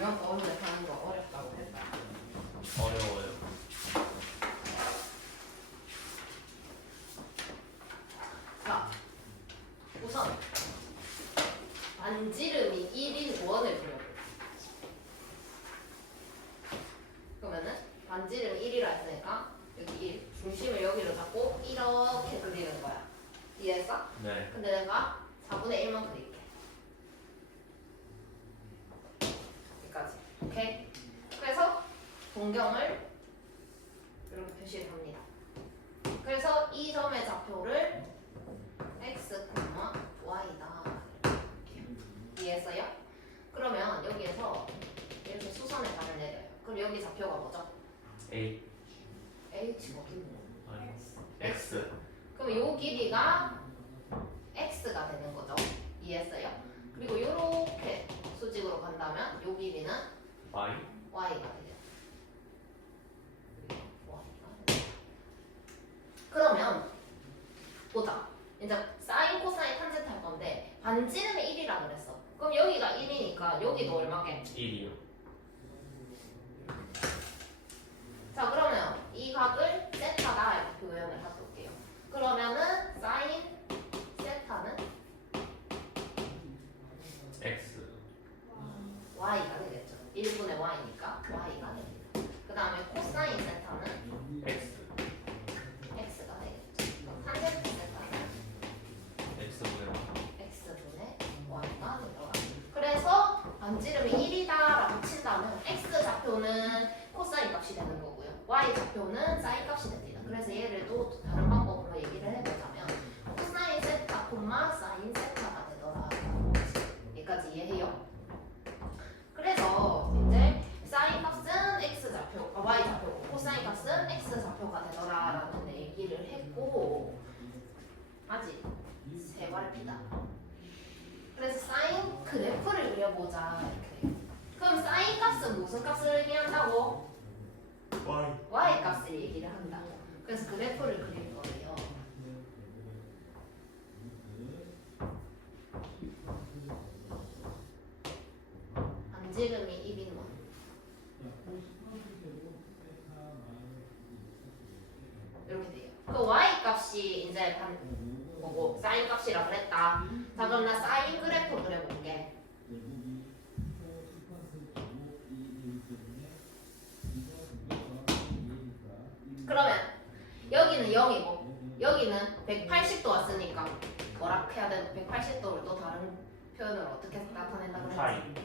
이런 거 오늘 하는 거 어렵다고 했다. 어려워요. 자, 우선 반지름이 1인 원을 그려볼게요. 그러면은 반지름이 1이라 했으니까 여기 1, 중심을 여기로 잡고 이렇게 그리는 거야. 이해했어? 네. 근데 내가 4분의 1만 그릴게. 여기까지. 오케이? 그래서 동경을 이렇게 표시를 합니다. 그래서 이 점의 좌표를 x, y다. 이렇게. 이해했어요? 그러면 여기에서 이렇게 수선의 반을 내려요. 그럼 여기 좌표가 뭐죠? A h가 길고 아니 X. 그럼 요 길이가 x가 되는 거죠. 이해했어요? 그리고 요렇게 수직으로 간다면 요 길이는 Y y가 되죠. 그러면 보자. 이제 사인, 코사인, 탄젠트 할 건데 반지름이 1이라 그랬어. 그럼 여기가 1이니까 여기도 얼마게? 1이요. 자, 그러면 이 각을 세타다 이렇게 표현을 해볼게요. 그러면은 사인 세타는 X y가 되겠죠. 1분의 y니까 y가 됩니다. 그 다음에 코사인 세타는 X x가 되겠죠. 그럼 탄젠트 세타는 X분의 x분의 y가 되더라. 그래서 반지름이 1이다라고 친다면 x 좌표는 코사인 값이 되는 거고요. y 좌표는 사인 값이 됩니다. 그래서 얘를 또 다른 방법으로 얘기를 해보자면 코사인 세타, 사인 세타가 되더라. 여기까지 이해해요? 그래서 이제 사인 값은 x 좌표, y 좌표고 코사인 값은 x 좌표가 되더라라는 얘기를 했고 아직 세 발피다. 그래서 사인 그래프를 그려보자 이렇게 돼요. 그럼 사인 값은 무슨 값을 의미한다고? Y y 값을 얘기를 한다고. 그래서 그래프를 그릴 거예요. 반지름이 1인 원. 이렇게 돼요. 그 y 값이 이제 뭐고 사인 값이라 그랬다. 자, 그럼 나 사인 그래프 그려볼게. 그러면 여기는 0이고 여기는 180도 왔으니까 뭐라 해야 되나? 180도를 또 다른 표현으로 어떻게 나타낸다 그랬지?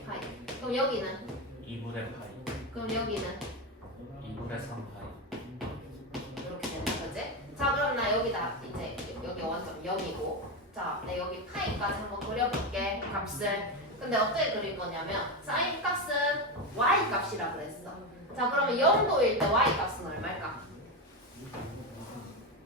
파이. 그럼 여기는 2분의 파이 그럼 여기는 2분의 3파이 이렇게 된다, 그지? 자, 그럼 나 여기다 이제 여기 원점 0이고 자, 내 여기 파이까지 한번 그려볼게 값을. 근데 어떻게 그릴 거냐면 사인 값은 y 값이라 그랬어. 자, 그러면 0도일 때 y 값은 얼마일까?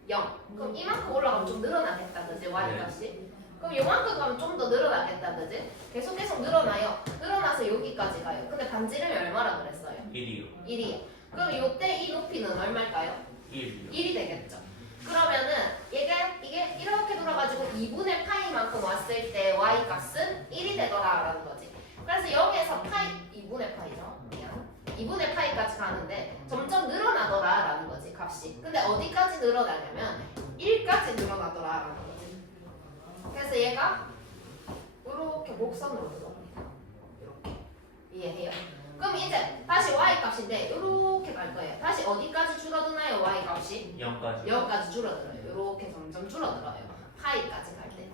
0. 그럼 이만큼 올라가면 좀 늘어나겠다, 그지? y 네. 값이. 그럼 요만큼 가면 좀 더 늘어나겠다, 그지? 계속 늘어나요. 늘어나서 여기까지 가요. 근데 반지름이 얼마라 그랬어요? 1이요. 1이요. 그럼 요때 이 높이는 얼마일까요? 1이요. 1이 되겠죠. 그러면은 이게 이렇게 돌아가지고 2분의 파이만큼 왔을 때 y 값은 1이 되더라라는 거지. 그래서 0에서 파이 2분의 파이죠. 미안. 2분의 파이까지 가는데 점점 늘어나더라라는 거지 값이. 근데 어디까지 늘어나냐면 1까지 늘어나더라라는 거지. 그래서 얘가 이렇게 목선으로 들어갑니다. 이렇게 이해해요? 그럼 이제 다시 y 값인데 이렇게 갈 거예요. 다시 어디까지 줄어드나요? y 값이? 0까지 0까지 줄어들어요. 이렇게 점점 줄어들어요. 파이까지 갈 때.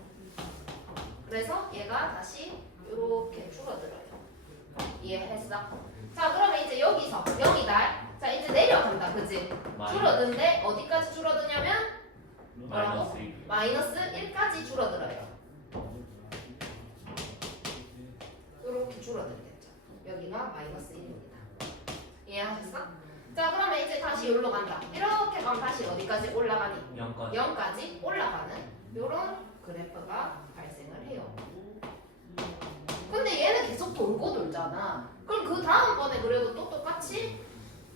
그래서 얘가 다시 이렇게 줄어들어요. 이해했어? 자, 그러면 이제 여기서 0이다. 자, 이제 내려간다, 그지? 줄어든데 어디까지 줄어드냐면 마이너스 1 마이너스 1까지 줄어들어요. 이렇게 줄어들겠죠. 여기가 마이너스 1입니다. 이해하셨어? 자, 그러면 이제 다시 여기로 간다. 이렇게 가면 다시 어디까지 올라가니? 0까지 0까지 올라가는 이런 그래프가 발생을 해요. 근데 얘는 계속 돌고 돌잖아. 그럼 그 다음번에 그래도 또 똑같이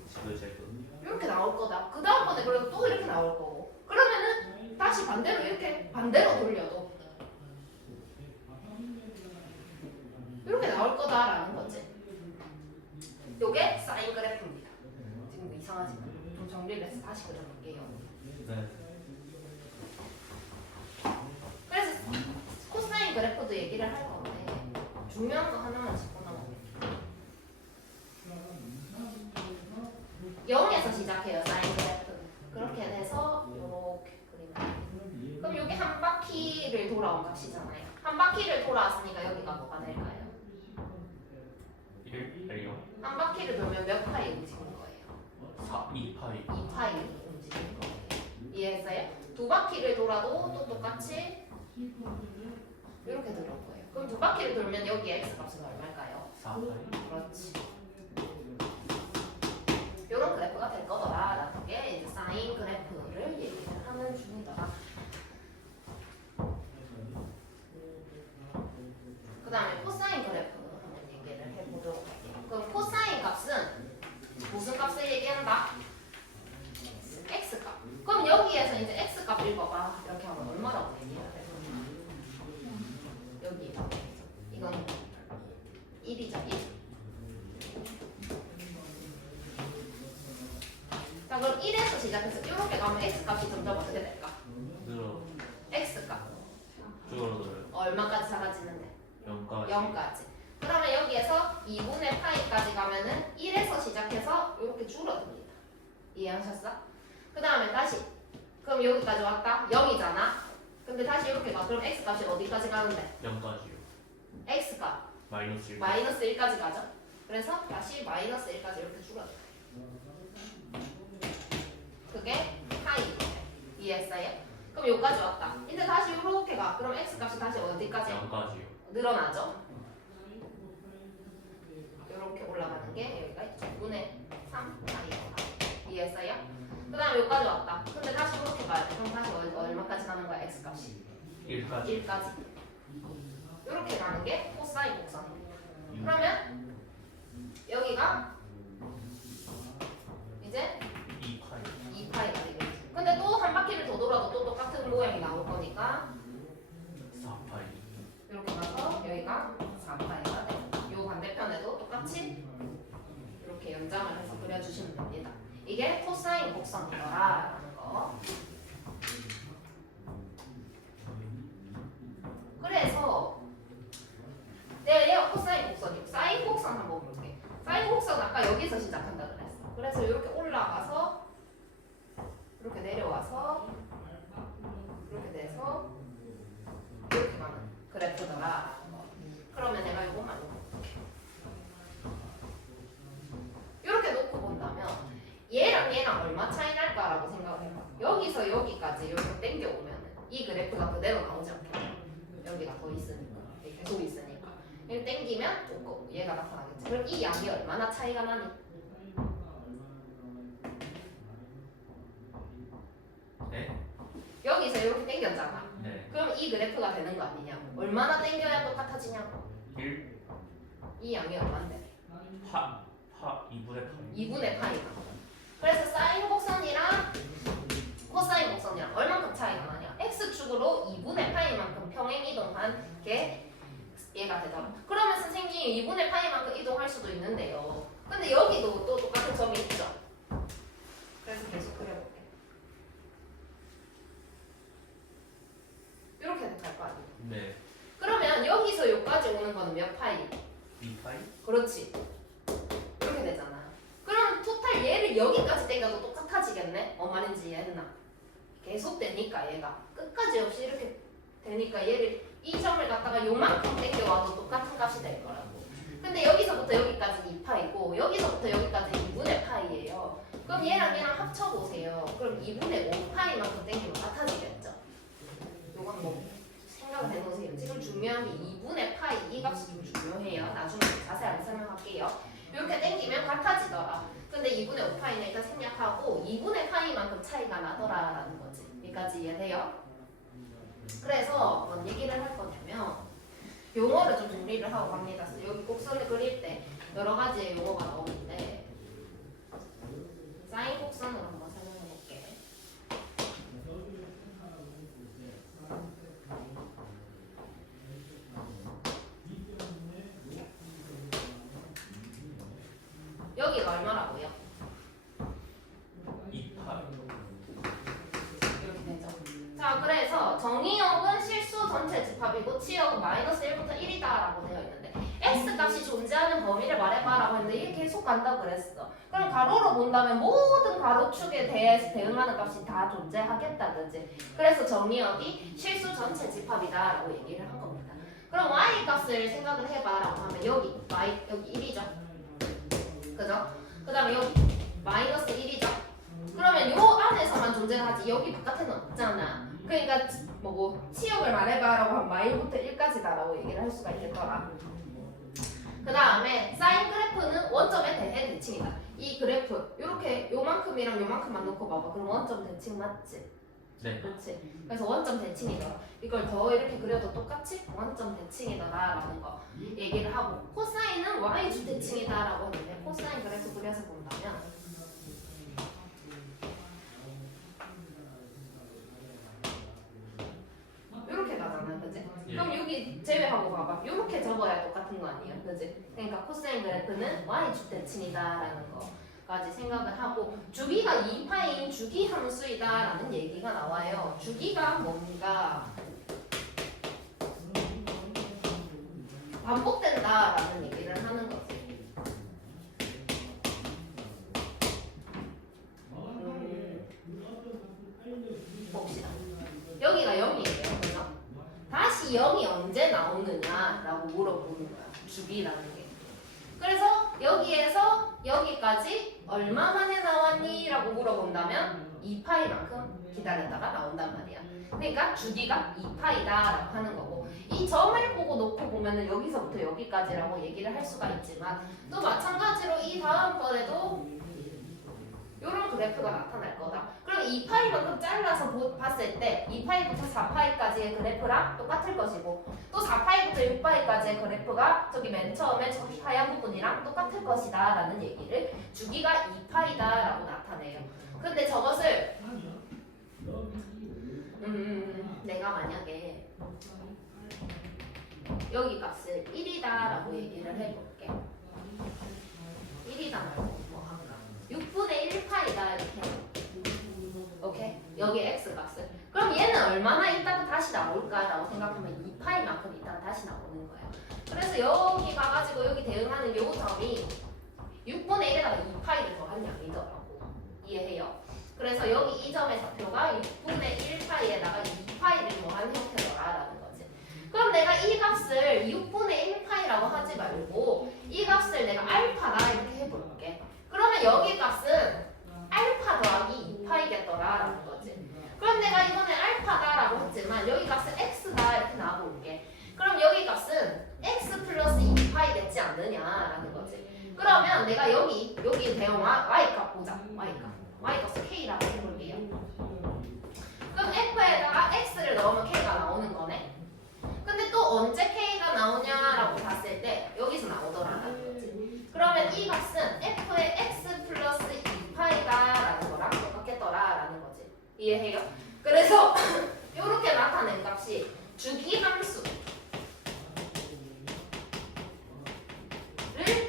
지그재그 이렇게 나올 거다. 그 다음번에 그래도 또 이렇게 나올 거고. 그러면은 다시 반대로 이렇게 반대로 돌려도 이렇게 나올 거다라는 거지. 요게 사인 그래프입니다. 지금 이상하지만 좀 정리를 해서 다시 그려볼게요. 네. 그래서 코사인 그래프도 얘기를 할 건데 중요한 거 하나만 짚고 넘어갈게요. 0에서 시작해요. 사인 그래프. 그렇게 돼서 이렇게 그리면 그럼 여기 한 바퀴를 돌아온 값이잖아요. 한 바퀴를 돌아왔으니까 여기가 뭐가 될까요? 1, 1, 0, 한 바퀴를 돌면 몇 파이 움직이는 거예요? 4, 2파이. 2파이 움직이는 거예요. 이해했어요? 두 바퀴를 돌아도 또 똑같이 이렇게 돌아올 거예요. 그럼 두 바퀴를 돌면 여기 x 값은 얼마일까요? 4파이. 그렇지. 이런 그래프가 될 거더라라는 게 이제 사인 그래프를 얘기를 하는 중이더라. 그 다음에 코사인 그래프 한번 얘기를 해보도록 할게요. 그럼 코사인 값은 무슨 값을 얘기한다? x 값. 그럼 여기에서 이제 x 값 읽어봐. 이렇게 하면 얼마라고 얘기해야 돼? 여기 이건 1이죠. 1. 자 그럼 1에서 시작해서 이렇게 가면 x 값이 점점 어떻게 될까? 늘어. x 값 줄어들어요. 얼마까지 사라지는데? 0까지. 0까지. 그러면 여기에서 2분의 파이까지 가면은 1에서 시작해서 이렇게 줄어듭니다. 이해하셨어? 그 다음에 다시 그럼 여기까지 왔다? 0이잖아. 근데 다시 이렇게 가. 그럼 x 값이 어디까지 가는데? 0까지요. x 값 마이너스 1. 마이너스 1까지 가죠. 그래서 다시 마이너스 1까지 이렇게 줄어들어요. 그게 파이예요. 이해했어요? 그럼 여기까지 왔다. 근데 다시 이렇게 가. 그럼 x 값이 다시 어디까지? 0까지요. 늘어나죠. 이렇게 올라가는 게 여기가 2분의 3 파이가. 이해했어요? 그 다음에 여기까지 왔다. 근데 다시 이렇게 가야 돼. 그럼 다시 얼마까지 가는 거야? x 값이 1까지. 1까지. 이렇게 가는 게 코사인 곡선이에요. 그러면 여기가 이제 2파이. 2파이가 되겠죠. 근데 또 한 바퀴를 더 돌아도 또 똑같은 모양이 나올 거니까 4파이. 이렇게 가서 여기가 4파이가 되고 요 반대편에도 똑같이 이렇게 연장을 해서 그려주시면 됩니다. 이게 코사인 곡선이더라라는 거. 그래서 얘가 코사인 곡선이고 사인 곡선 한번 볼게. 사인 곡선 아까 여기서 시작한다 그랬어. 그래서 이렇게 올라가서 이렇게 내려와서 이렇게 돼서 이렇게 가는 그래프더라. 그러면 내가 이것만 놓을게. 이렇게 놓고 본다면 얘랑 얘랑 얼마 차이 날까라고 생각을 해봐. 여기서 여기까지 이렇게 당겨오면 이 그래프가 그대로 나오지 않겠냐. 여기가 더 있으니까 계속 있으니까 이렇게 당기면 또 얘가 나타나겠지. 그럼 이 양이 얼마나 차이가 나니? 네? 여기서 이렇게 당겼잖아. 네. 그럼 이 그래프가 되는 거 아니냐? 얼마나 당겨야 똑같아지냐고? 1. 이 양이 얼마인데? 2분의 파이. 2분의 파이가. 그래서 사인 곡선이랑 코사인 곡선이랑 얼만큼 차이가 나냐? x축으로 2분의 파이만큼 평행 이동한 게 얘가 되더라. 그러면 선생님 2분의 파이만큼 이동할 수도 있는데요. 근데 여기도 또 똑같은 점이 있죠. 그래서 계속 그려볼게. 이렇게 갈 거 아니에요. 네. 그러면 여기서 여기까지 오는 거는 몇 파이? 2파이? 그렇지. 이렇게 되잖아. 그럼 토탈 얘를 여기까지 당겨도 똑같아지겠네? 뭔 말인지 이해했나? 계속 되니까 얘가 끝까지 없이 이렇게 되니까 얘를 이 점을 갖다가 요만큼 당겨와도 똑같은 값이 될 거라고. 근데 여기서부터 여기까지 2파이고 여기서부터 여기까지 2분의 파이예요. 그럼 얘랑 얘랑 합쳐보세요. 그럼 2분의 5파이만큼 당기면 같아지겠죠? 요건 뭐 생각을 해보세요. 지금 중요한 게 2분의 파이 이 값이 좀 중요해요. 나중에 자세하게 설명할게요. 이렇게 당기면 같아지더라. 근데 2분의 5파이는 일단 생략하고 2분의 파이만큼 차이가 나더라라는 거지. 여기까지 이해돼요? 그래서 뭔 얘기를 할 거냐면 용어를 좀 정리를 하고 갑니다. 여기 곡선을 그릴 때 여러 가지의 용어가 나오는데 사인 곡선으로 한번 설명해 볼게. 여기가 얼마라고요? 2파이. 이렇게 되죠. 자, 그래서 정의역은 실수 전체 집합이고 치역은 마이너스 1부터 1이다라고 되어 있는데 x 값이 존재하는 범위를 말해봐라고 했는데 이게 계속 간다 그랬어. 그럼 가로로 본다면 모든 가로축에 대해서 대응하는 값이 다 존재하겠다, 그지? 그래서 정의역이 실수 전체 집합이다라고 얘기를 한 겁니다. 그럼 y 값을 생각을 해봐라고 하면 여기 여기 1이죠. 그죠? 그 다음에 여기 마이너스 1이죠. 그러면 요 안에서만 존재하지 여기 바깥에는 없잖아. 그러니까 뭐고 치역을 말해봐라고 하면 마일부터 1까지다라고 얘기를 할 수가 있겠더라. 그 다음에 사인 그래프는 원점의 대해 대칭이다. 이 그래프 요렇게 요만큼이랑 요만큼만 놓고 봐봐. 그럼 원점 대칭 맞지? 네. 그렇지. 그래서 원점 대칭이더라. 이걸 더 이렇게 그려도 똑같이 원점 대칭이더라라는 거 얘기를 하고 코사인은 y주 대칭이다라고 했는데 코사인 그래프 그려서 본다면 이렇게 가잖아, 그지? 예. 그럼 여기 제외하고 봐봐. 이렇게 적어야 똑같은 거 아니에요, 그지? 그러니까 코사인 그래프는 y주 대칭이다라는 거까지 생각을 하고 주기가 2파인 주기 함수이다라는 얘기가 나와요. 주기가 뭔가 반복된다라는 얘기를 하는 거지. 봅시다. 여기가 0이에요. 그죠? 다시 0이 언제 나오느냐라고 물어보는 거야. 주기라는 게. 그래서 여기에서 여기까지 얼마 만에 나왔니? 라고 물어본다면 2파이만큼 기다렸다가 나온단 말이야. 그러니까 주기가 2파이다 라고 하는 거고 이 점을 보고 놓고 보면은 여기서부터 여기까지라고 얘기를 할 수가 있지만 또 마찬가지로 이 다음번에도 이런 그래프가 나타날 거다. 그럼 2파이만큼 잘라서 봤을 때 2파이부터 4파이까지의 그래프랑 똑같을 것이고 또 4파이부터 6파이까지의 그래프가 저기 맨 처음에 저 하얀 부분이랑 똑같을 것이다 라는 얘기를 주기가 2파이다 라고 나타내요. 근데 저것을 내가 만약에 여기 값을 1이다 라고 얘기를 해볼게. 1이다 말고 뭐 한가 6분의 1파이다 이렇게 오케이? 여기 x 값을 그럼 얘는 얼마나 있다가 다시 나올까라고 생각하면 2파이만큼 있다가 다시 나오는 거야. 그래서 여기 가가지고 여기 대응하는 요 점이 6분의 1에다가 2파이를 더한 양이더라고. 이해해요? 그래서 여기 이 점의 좌표가 6분의 1파이에다가 2파이를 더한 형태더라라는 거지. 그럼 내가 이 값을 6분의 1파이라고 하지 말고 이 값을 내가 알파다 이렇게 해볼게. 그러면 여기 값은 알파 더하기 2파이겠더라라는 거지. 그럼 내가 이번에 알파다라고 했지만 여기 값은 x다 이렇게 나와볼게. 그럼 여기 값은 x 플러스 2파이겠지 않느냐라는 거지. 그러면 내가 여기 대용 y값 보자. y값을 k라고 해볼게요. 그럼 f에다가 x를 넣으면 k가 나오는 거네. 근데 또 언제 k가 나오냐라고 봤을 때 여기서 나오더라라는 거지. 그러면 이 값은 f의 x 플러스 2파이다라는 거랑 똑같겠더라라는 거지. 이해해요? 그래서 이렇게 나타낸 값이 주기 함수를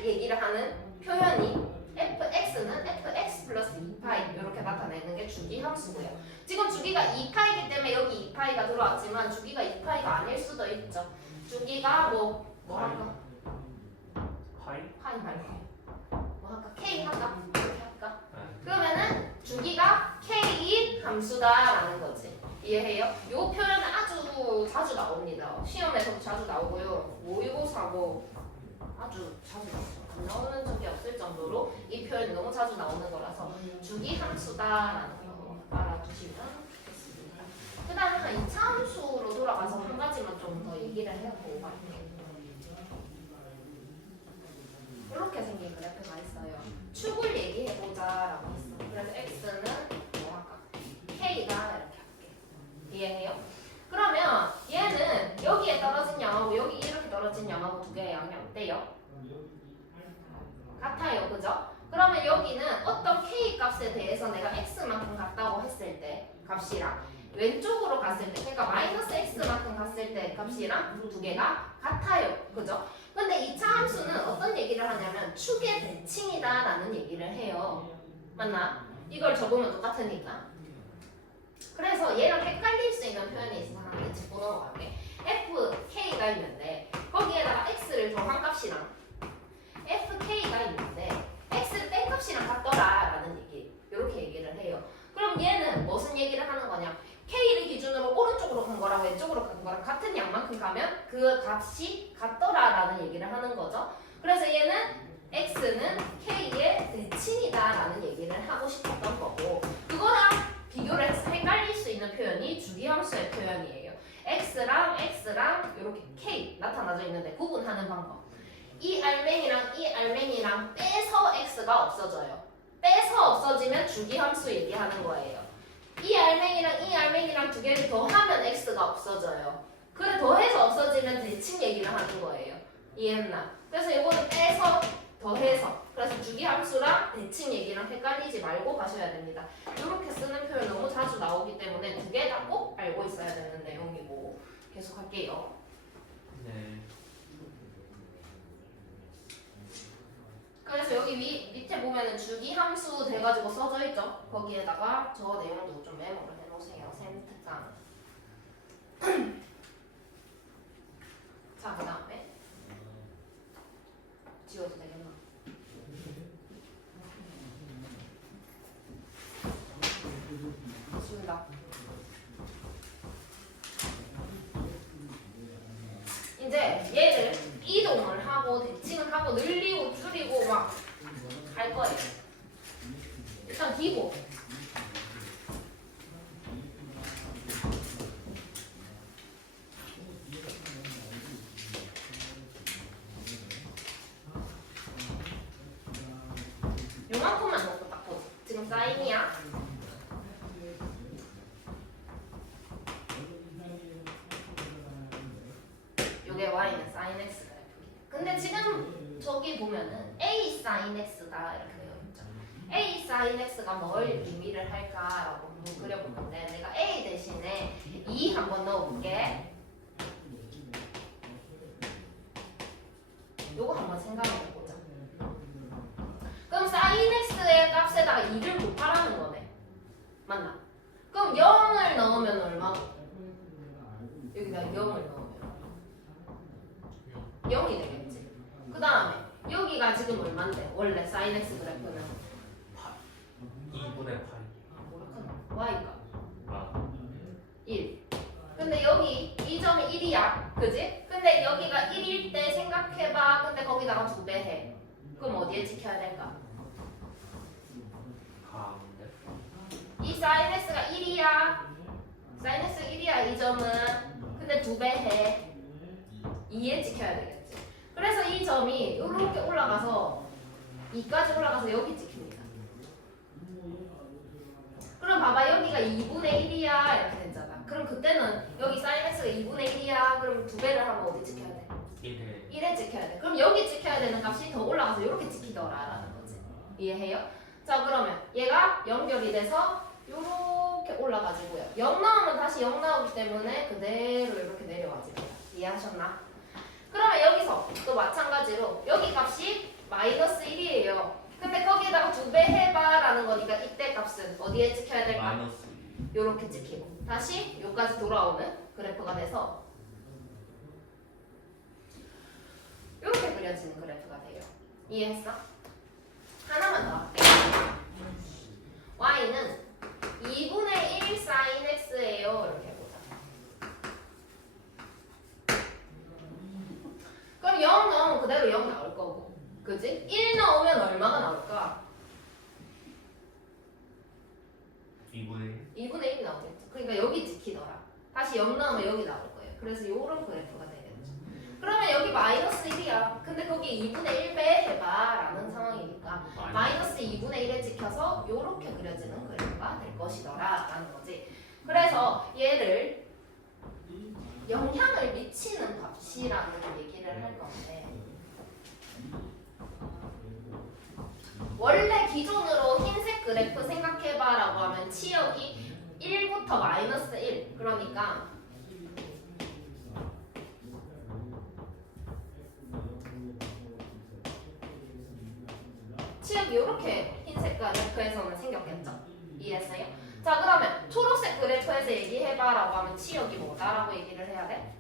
얘기를 하는 표현이 fx는 fx 플러스 2파이 이렇게 나타내는 게 주기 함수고요. 지금 주기가 2파이기 때문에 여기 2파이가 들어왔지만 주기가 2파이가 아닐 수도 있죠. 주기가 뭐 할까? 파이 말고 뭐 할까? k 할까? 이렇게 할까? 그러면은 주기가 k인 함수다라는 거지. 이해해요? 이 표현은 아주 자주 나옵니다. 시험에서도 자주 나오고요. 모의고사 아주 자주 나오죠. 안 나오는 적이 없을 정도로 이 표현이 너무 자주 나오는 거라서 주기 함수다라는 거 알아두시면 좋겠습니다. 그 다음에 한 2차 함수로 돌아가서 한 가지만 좀 더 얘기를 해보고 갈게요. 이렇게 생긴 그래프가 있어요. 축을 얘기해보자라고 했어. 그래서 x는 뭐 할까? k가 이렇게 할게. 이해해요? 그러면 얘는 여기에 떨어진 양하고 여기 이렇게 떨어진 양하고 두 개의 양이 어때요? 같아요, 그죠? 그러면 여기는 어떤 k 값에 대해서 내가 x만큼 같다고 했을 때 값이랑 왼쪽으로 갔을 때 그러니까 마이너스 x만큼 갔을 때 값이랑 두 개가 같아요, 그죠? 근데 2차 함수는 어떤 얘기를 하냐면 축의 대칭이다라는 얘기를 해요. 맞나? 이걸 적으면 똑같으니까. 그래서 얘랑 헷갈릴 수 있는 표현이 있어서 하나 짚고 넘어갈게. fk가 있는데 거기에다가 x를 더한 값이랑 fk가 있는데 x를 뺀 값이랑 같더라라는 얘기. 이렇게 얘기를 해요. 그럼 얘는 무슨 얘기를 하는 거냐? k를 기준으로 오른쪽으로 간 거랑 왼쪽으로 간 거랑 같은 양만큼 가면 그 값이 같더라라는 얘기를 하는 거죠. 그래서 얘는 x는 k의 대칭이다라는 얘기를 하고 싶었던 거고, 그거랑 비교를 해서 헷갈릴 수 있는 표현이 주기함수의 표현이에요. x랑 이렇게 k 나타나져 있는데 구분하는 방법. 이 알맹이랑 빼서 x가 없어져요. 빼서 없어지면 주기함수 얘기하는 거예요. 이 알맹이랑 두 개를 더하면 x가 없어져요. 그래 더해서 없어지면 대칭 얘기를 하는 거예요. 이해했나? 그래서 이거는 빼서 더해서, 그래서 주기함수랑 대칭 얘기랑 헷갈리지 말고 가셔야 됩니다. 이렇게 쓰는 표현 너무 자주 나오기 때문에 두 개 다 꼭 알고 있어야 되는 내용이고. 계속 할게요. 네. 그래서 여기 밑에 보면은 주기함수 돼가지고 써져 있죠. 거기에다가 저 내용도 좀 메모를 해놓으세요. 샘특강. 자, 그 다음에 지워도 되겠나? 지운다. 이제 얘를 이동을 하고 대칭을 하고 늘리고 줄이고 막 할 거예요. 일단 기본. 요만큼만 놓고 딱 보자. 지금 사인이야. 요게 y는 sin x가 이렇게. 근데 지금 저기 보면은 a sin x다 이렇게 되어 있죠. a sin x가 뭘 의미를 할까라고 한번 그려볼 건데, 내가 a 대신에 2 한번 넣어볼게. 요거 한번 생각해보자. 그럼 sin x의 값에다가 2를 곱하라는 거네. 맞나? 그럼 0을 넣으면 얼마고? 여기다 0을 넣으면 0이 되겠지. 그 다음에 여기가 지금 얼만데? 원래 sin x 그래프는 2분의 8. y가 아, 1. 근데 여기 이 점이 1이야. 그지? 근데 여기가 1일 때 생각해봐. 근데 거기다가 2배 해. 그럼 어디에 지켜야 될까? 가운데. 이 sin x가 1이야. sin x 1이야 이 점은. 근데 2배 해. 2에 지켜야 되겠지. 그래서 이 점이 이렇게 올라가서 2까지 올라가서 여기 찍힙니다. 그럼 봐봐, 여기가 2분의 1이야 이렇게 되잖아. 그럼 그때는 여기 sin x가 2분의 1이야. 그럼 2배를 하면 어디 지켜야 돼? 1에 1에 지켜야 돼. 그럼 여기 지켜야 되는 값이 더 올라가서 이렇게 지키더라라는 거지. 이해해요? 자, 그러면 얘가 연결이 돼서 이렇게 올라가지고요. 0 나오면 다시 0 나오기 때문에 그대로 이렇게 내려와집니다. 이해하셨나? 그러면 여기서 또 마찬가지로 여기 값이 마이너스 1이에요. 근데 거기에다가 2배 해봐라는 거니까 이때 값은 어디에 지켜야 될까? 마이너스 2. 요렇게 찍히고 다시 요까지 돌아오는 그래프가 돼서 요렇게 그려지는 그래프가 돼요. 이해했어? 하나만 더 할게요. y는 2분의 1 sin x예요. 이렇게 해보자. 그럼 0 넣으면 그대로 0 나올 거고, 그지? 1 넣으면 얼마가 나올까? 2분의 2분의 1이 나오겠죠. 그러니까 여기 찍히더라. 다시 0 넣으면 여기 나올 거예요. 그래서 요런 그래프가 되겠죠. 그러면 여기 마이너스 1이야. 근데 거기 2분의 1배 해봐 라는 상황이니까 1. 마이너스 2분의 1에 찍혀서 요렇게 그려지는 그래프가 될 것이더라 라는 거지. 그래서 얘를 영향을 미치는 값이라는 얘기를 할 건데, 원래 기존으로 흰색 그래프 생각해봐 라고 하면 치역이 1부터 마이너스 1, 그러니까 치역이 이렇게 흰색 그래프에서는 생겼겠죠? 이해했어요? 자 그러면 초록색 그래프에서 얘기해봐라고 하면 치역이 뭐다라고 얘기를 해야 돼?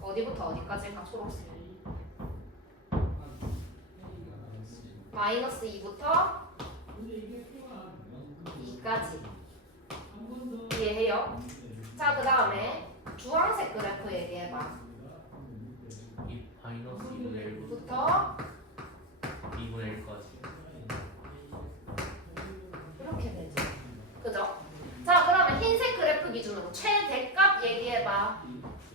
어디부터 어디까지가 초록색? 마이너스 2부터 2까지 이해해요? 자 그 다음에 주황색 그래프 얘기해봐. 이 마이너스 2분의 1부터 부터 2분의 1까지. 이렇게 되죠. 그죠? 자 그러면 흰색 그래프 기준으로 최대값 얘기해봐.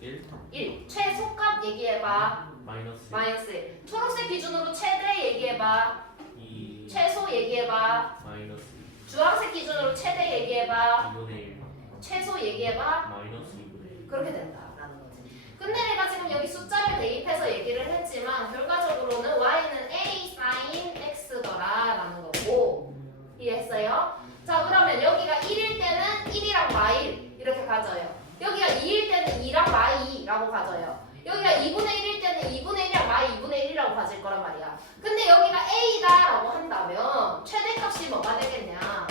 1 1. 최소값 얘기해봐. 마이너스 마이너스 1. 초록색 기준으로 최대 얘기해봐. 2 최소 얘기해봐. 마이너스 주황색 기준으로 최대 얘기해봐. 2분의 1 최소 얘기해봐. 마이너스 2분의 1. 그렇게 된다라는 거지. 근데 내가 지금 여기 숫자를 대입해서 얘기를 했지만 결과적으로는 y는 a sin x더라라는 거고 이해했어요? 자 그러면 여기가 1일 때는 1이랑 y 이렇게 가져요. 여기가 2일 때는 2랑 y라고 가져요. 여기가 2분의 1일 때는 2분의 1이랑 y 2분의 1이라고 가질 거란 말이야. 근데 여기가 a다라고 한다면 최대값이 뭐가 되겠냐?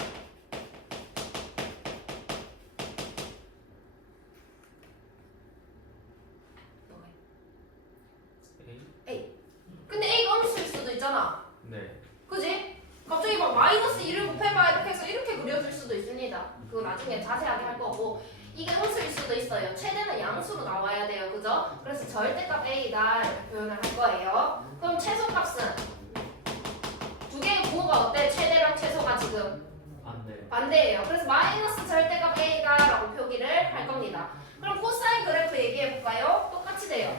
A? 근데 a가 음수일 수도 있잖아. 네. 그지? 갑자기 막 마이너스 1을 곱해봐 이렇게 해서 이렇게 그려줄 수도 있습니다. 그거 나중에 자세하게 할 거고 이게 음수일 수도 있어요. 최대는 양수로 나와야 돼요. 그죠? 그래서 절대값 a다 이렇게 표현을 할 거예요. 그럼 최소값은 두 개의 부호가 어때? 최대랑 최소가 지금 반대. 반대예요. 그래서 마이너스 절대값 a다라고 표기를 할 겁니다. 그럼 코사인 그래프 얘기해 볼까요? 똑같이 돼요.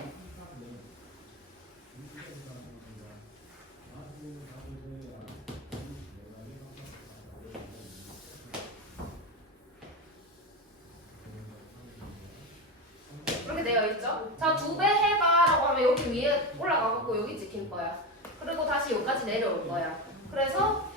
이렇게 되어 있죠? 자, 2배 해봐라고 하면 여기 위에 올라가고 여기 찍힐 거야. 그리고 다시 여기까지 내려올 거야. 그래서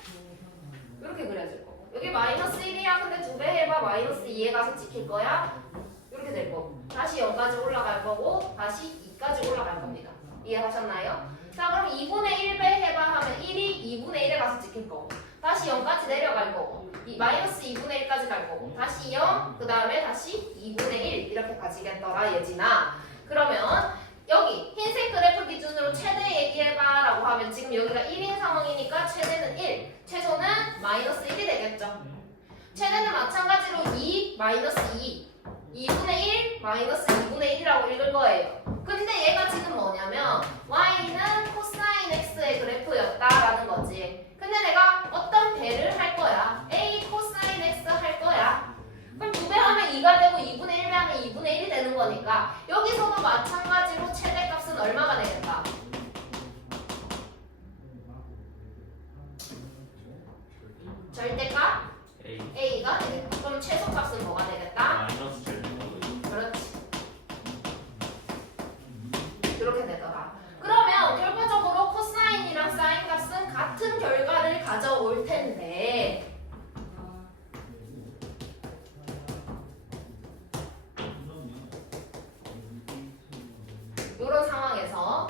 이렇게 그려질 거고. 여기 마이너스 1이야. 근데 2배 해봐 마이너스 2에 가서 찍힐 거야. 이렇게 될 거고. 다시 여기까지 올라갈 거고 다시 2까지 올라갈 겁니다. 이해하셨나요? 자, 그럼 2분의 1배 해봐 하면 1이 2분의 1에 가서 찍힐 거고. 다시 0까지 내려갈 거고. 이 마이너스 2분의 1까지 갈 거고. 다시 0, 그 다음에 다시 2분의 1 이렇게 가지겠더라 예진아. 그러면 여기 흰색 그래프 기준으로 최대 얘기해봐 라고 하면 지금 여기가 1인 상황이니까 최대는 1, 최소는 마이너스 1이 되겠죠. 최대는 마찬가지로 2, 마이너스 2, 2분의 1, 마이너스 2분의 1이라고 읽을 거예요. 근데 얘가 지금 뭐냐면 y는 코사인 x의 그래프였다라는 거지. 근데 내가 어떤 배를 할 거야? a 코사인 x 할 거야. 그럼 2배 하면 2가 되고 2분의 1배 하면 2분의 1이 되는 거니까 여기서도 마찬가지로 최대값은 얼마가 되겠다? 절대값 A a가 되겠다. 그럼 최소값은 뭐가 되겠다? 마이너스 절대값. 그렇지. 이렇게 되더라. 그러면 결과적으로 코사인이랑 사인 값은 같은 결과를 가져올 텐데 이런 상황에서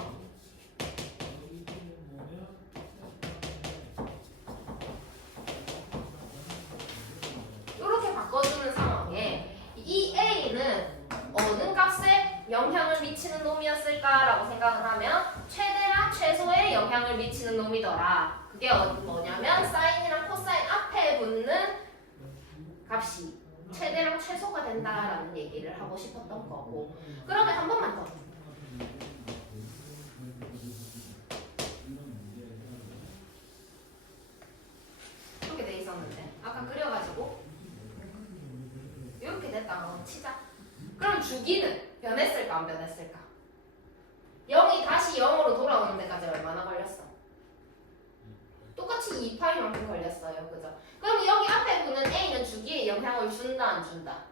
이렇게 바꿔주는 상황에 이 a는 어느 값에 영향을 미치는 놈이었을까라고 생각을 하면 최대랑 최소에 영향을 미치는 놈이더라. 그게 뭐냐면 사인이랑 코사인 앞에 붙는 값이 최대랑 최소가 된다라는 얘기를 하고 싶었던 거고. 그러면 한 번만 더. 이렇게 돼 있었는데 아까 그려가지고 이렇게 됐다고 치자. 그럼 주기는 변했을까 안 변했을까? 0이 다시 0으로 돌아오는 데까지 얼마나 걸렸어? 똑같이 2파이만큼 걸렸어요. 그죠? 그럼 여기 앞에 붙는 A는 주기에 영향을 준다 안 준다?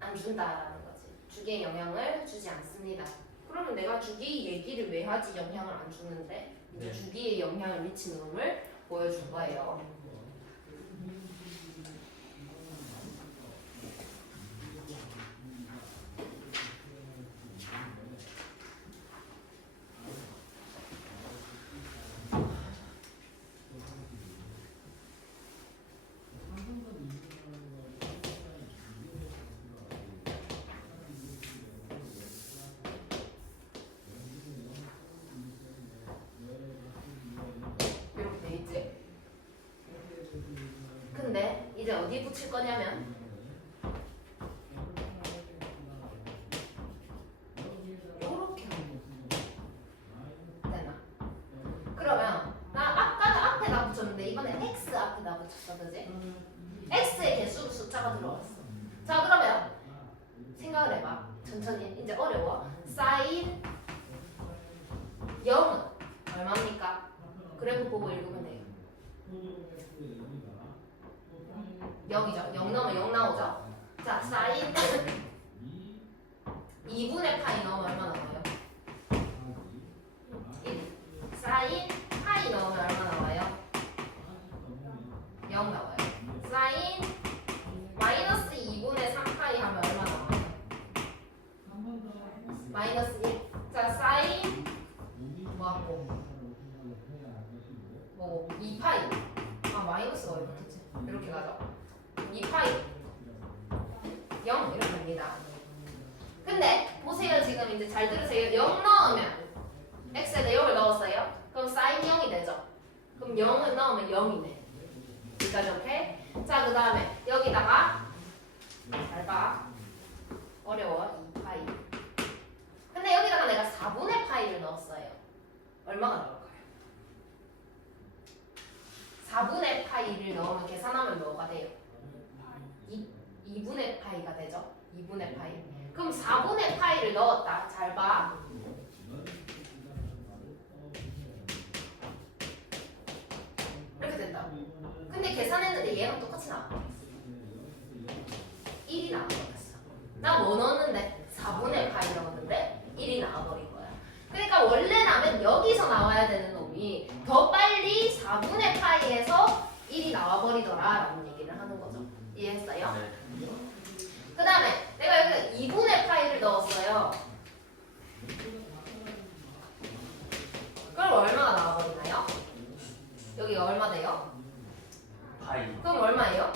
안 준다라는 거지. 주기에 영향을 주지 않습니다. 그러면 내가 주기 얘기를 왜 하지? 영향을 안 주는데 이제 네. 주기에 영향을 미치는 놈을 보여줄 거예요. 어디 붙일 거냐면 요렇게 되나? 그러면 나 아까는 앞에다 붙였는데 이번엔 x 앞에다 붙였어, 그지? x의 개수 숫자가 들어갔어. 자, 그러면 생각을 해봐. 천천히. 이제 어려워. 사인 0은 얼마입니까? 그래프 보고 읽으면 돼요. 0이죠. 0 넣으면 0 나오죠. 자, 사인 2분의 파이 넣으면 얼마 나와요? 1. 사인 파이 넣으면 얼마 나와요? 0 나와요. 사인 마이너스 2분의 3파이 하면 얼마 나와요? 마이너스 1. 자, 사인 뭐하고? 뭐 2파이. 아, 마이너스가 왜 붙었지? 이렇게 가죠. 2파이 0 이렇게 됩니다. 근데 보세요. 지금 이제 잘 들으세요. 0 넣으면 x에다 0을 넣었어요. 그럼 사인 0이 되죠. 그럼 0을 넣으면 0이네. 여기까지 오케이? 자, 그 다음에 여기다가 잘 봐. 어려워. 2파이. 근데 여기다가 내가 4분의 파이를 넣었어요. 얼마가 나올까요? 4분의 파이를 넣으면 계산하면 뭐가 돼요? 2분의 파이가 되죠? 2분의 파이. 그럼 4분의 파이를 넣었다. 잘 봐. 이렇게 된다. 근데 계산했는데 얘랑 똑같이 나와. 1이 나와버렸어. 나 뭐 넣었는데? 4분의 파이 넣었는데 1이 나와버린 거야. 그러니까 원래 나면 여기서 나와야 되는 놈이 더 빨리 4분의 파이에서 1이 나와버리더라라는 얘기를 하는 거죠. 이해했어요? 네. 그 다음에 내가 여기 2분의 파이를 넣었어요. 그럼 얼마가 나와버리나요? 여기가 얼마 돼요? 파이. 그럼 얼마예요?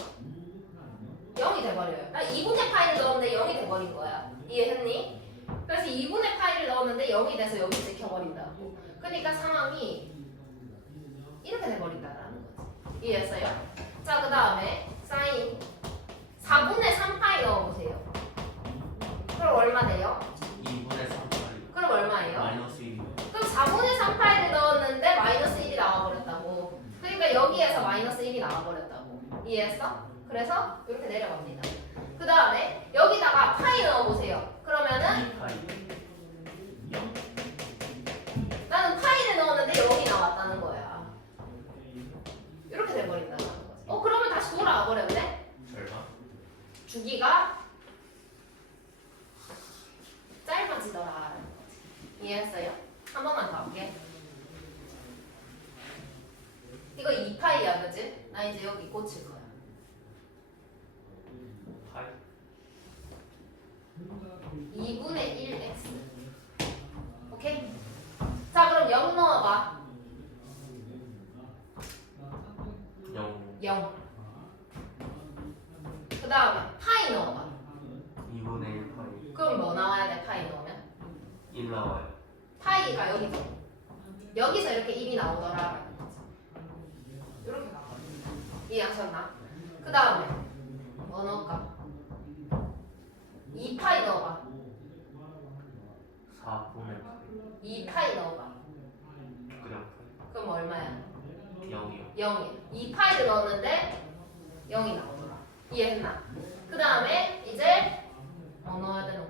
0이 돼버려요. 나 2분의 파이를 넣었는데 0이 돼버린 거야. 이해했니? 그래서 2분의 파이를 넣었는데 0이 돼서 여기 찍혀버린다고. 그러니까 상황이 이렇게 돼버린다라는 거지. 이해했어요? 자, 그 다음에 사인 4분의 3파이 넣어보세요. 그럼 얼마 돼요? 2분의 3파이. 그럼 얼마예요? 마이너스 1. 그럼 4분의 3파이를 넣었는데 마이너스 1이 나와버렸다고. 그러니까 여기에서 마이너스 1이 나와버렸다고. 이해했어? 그래서 이렇게 내려갑니다. 그 다음에 여기다가 파이 넣어보세요. 그러면은 2파이. 나는 파이를 넣었는데 0이 나왔다는 거야. 이렇게 돼버린다는 거지. 그러면 다시 돌아와 버렸네? 설마? 주기가 짧아지더라라는 거지. 이해했어요? 한 번만 더 할게. 이거 2파이야, 그치? 나 이제 여기 꽂힐 거야. 파이. 2분의 1x. 오케이? 자, 그럼 0 넣어봐. 0. 0. 그 다음에 파이 넣어봐. 2분의 1 파이. 그럼 뭐 나와야 돼, 파이 넣으면? 1 나와요. 파이가 여기서. 여기서 이렇게 1이 나오더라. 이렇게 나와. 이해하셨나? 그 다음에 뭐 넣을까? 2파이 넣어봐. 4분의 파이. 2파이 넣어봐. 그냥 그럼 얼마야? 파이. 0이요. 0이야. 2파이를 넣었는데 0이 나오더라. 이해했나? 그 다음에 이제 뭐 넣어야 되노?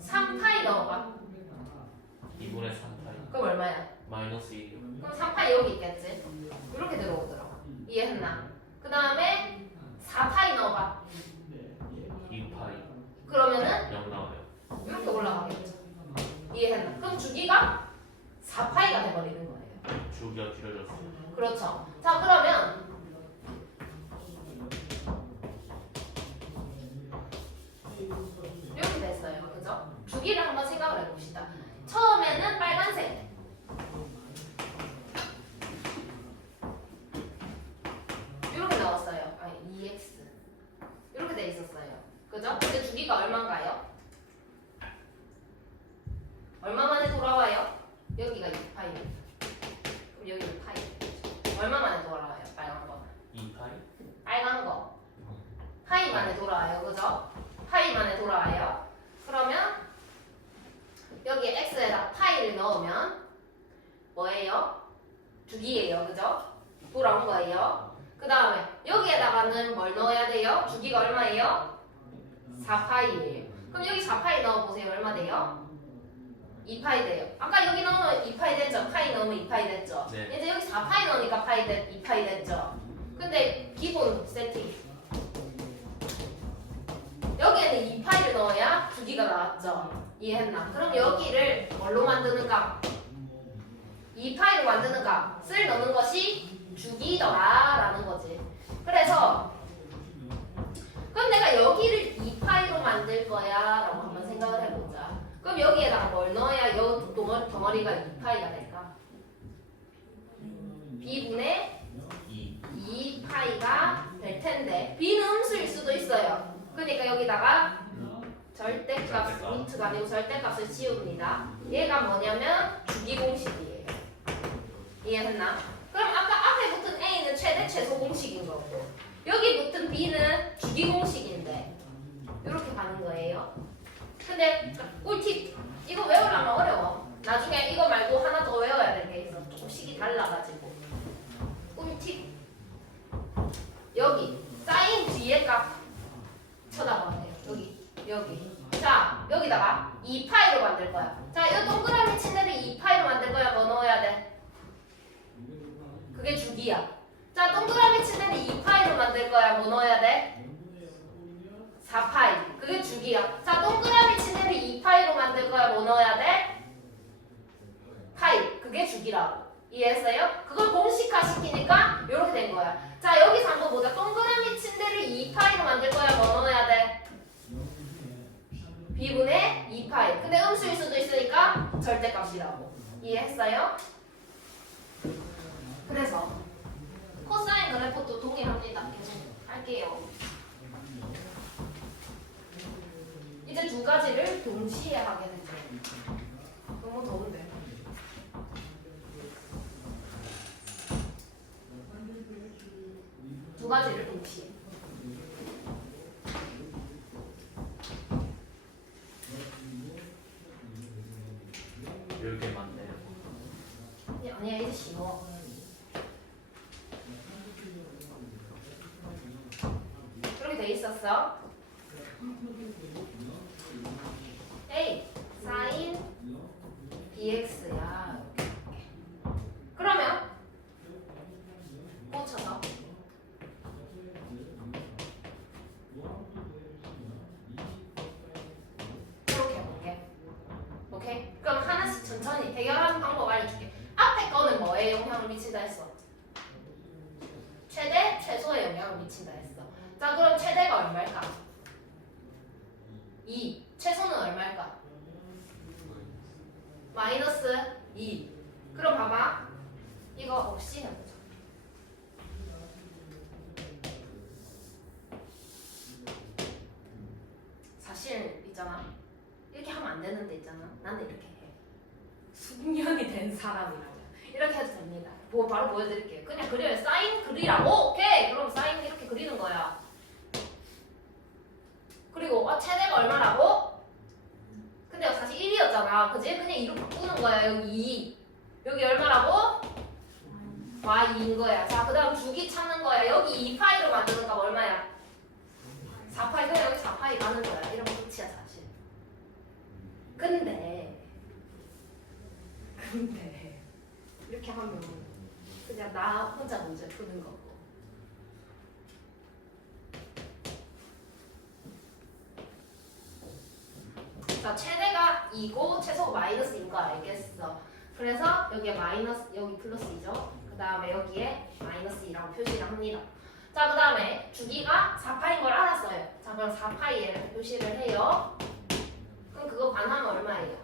3파이 넣어봐. 2분의 3파이. 그럼 얼마야? 마이너스 1이요. 그럼 3파이 여기 있겠지? 이렇게 들어오더라. 이해했나? 그 다음에 4파이 넣어봐. 2파이. 그러면은 0 나와요. 이렇게 올라가겠죠. 이해했나? 그럼 주기가 4파이가 돼버리는 거예요. 주기가 길어졌어요. 그렇죠. 자, 그러면 이렇게 됐어요. 그죠? 주기를 한번 생각을 해봅시다. 처음에는 빨간색. 이렇게 나왔어요. 아니, 2x. 이렇게 돼 있었어요. 그죠? 근데 주기가 얼마인가요? 얼마 만에 돌아와요? 여기가 2파이. 그럼 여기 2파이. 얼마 만에 돌아와요? 빨간 거. 2파이. 돌아와요. 그죠? 파이만에 돌아와요. 그러면 여기에 x에다 파이를 넣으면 뭐예요? 주기예요. 그죠? 돌아온 거예요. 그 다음에 여기에다가는 뭘 넣어야 돼요? 주기가 얼마예요? 4파이예요. 그럼 여기 4파이 넣어보세요. 얼마 돼요? 2파이 돼요. 아까 여기 넣으면 2파이 됐죠? 파이 넣으면 2파이 됐죠? 네. 이제 여기 4파이 넣으니까 2파이 됐죠? 근데 기본 세팅 여기에는 2파이를 넣어야 주기가 나왔죠? 이해했나? 그럼 여기를 뭘로 만드는가? 2파이로 만드는가? 쓸 넣는 것이 주기더라라는 거지. 그래서 그럼 내가 여기를 2파이로 만들 거야 라고 한번 생각을 해보자. 그럼 여기에다가 뭘 넣어야 이 덩어리가 2파이가 될까? b분의 2파이가 될 텐데 b는 음수일 수도 있어요. 그러니까 여기다가 절대값, 루트가 아니고 절대값을 지웁니다. 얘가 뭐냐면 주기 공식이에요. 이해했나? 그럼 아까 앞에 붙은 a는 최대 최소 공식인 거고 여기 붙은 b는 주기 공식인데 이렇게 가는 거예요. 근데 꿀팁 이거 외우려면 어려워. 나중에 이거 말고 하나 더 외워야 될 게 있어. 조금 식이 달라가지고 꿀팁 여기 사인 뒤에 값 쳐다봐야 돼요. 여기 자 여기다가 2파이로 만들 거야. 자 이 동그라미 친 데를 2파이로 만들 거야. 뭐 넣어야 돼? 그게 주기야. 자 동그라미 친 데를 2파이로 만들 거야. 뭐 넣어야 돼? 4파이. 그게 주기야. 자 동그라미 친 데를 2파이로 만들 거야. 뭐 넣어야 돼? 파이. 그게 주기라고. 이해했어요? 그걸 공식화 시키니까 이렇게 된 거야. 자 여기서 한번 보자. 동그라미 친 데를 2파이로 만들 거야. 뭐 넣어야 돼? b분의 2파이. 근데 음수일 수도 있으니까 절대값이라고. 이해했어요? 그래서 코사인 그래프도 동일합니다. 계속 할게요. 이제 두 가지를 동시에 하게 되죠. 너무 더운데. 두 가지를 동시에. 이렇게 맞네요. 아니야 이제 쉬워. 그렇게 돼 있었어. A 사인 bx야. 그러면 꽂혀서 이렇게 해볼게. 오케이? 그럼 하나씩 천천히 해결하는 방법 알려줄게. 앞에 거는 뭐에 영향을 미친다 했어? 최대, 최소에 영향을 미친다 했어. 자 그럼 최대가 얼마일까? 2. 최소는 얼마일까? 마이너스 2. 그럼 봐봐. 이거 없이 해보자. 사실 있잖아. 이렇게 하면 안 되는데 있잖아. 나는 이렇게 해. 숙련이 된 사람이라면 이렇게 해도 됩니다. 바로 보여드릴게요. 그냥 그려요. 사인 그리라고? 오케이. 그럼 사인 이렇게 그리는 거야. 그리고 최대가 얼마라고? 근데 사실 1이었잖아. 그지? 그냥 2로 바꾸는 거야. 여기 2. 여기 얼마라고? y2인 거야. 자, 그 다음 주기 찾는 거야. 여기 2파이로 만드는 값 얼마야? 4파이. 그냥 여기 4파이 가는 거야. 이러면 끝이야 사실. 근데 이렇게 하면 그냥 나 혼자 문제 푸는 거고. 자, 최대가 2고 최소가 마이너스인 거 알겠어. 그래서 여기에 마이너스, 여기 플러스이죠. 그 다음에 여기에 마이너스 2라고 표시를 합니다. 자, 그 다음에 주기가 4파인 걸 알았어요. 자, 그럼 4파이에 이렇게 표시를 해요. 그럼 그거 반하면 얼마예요?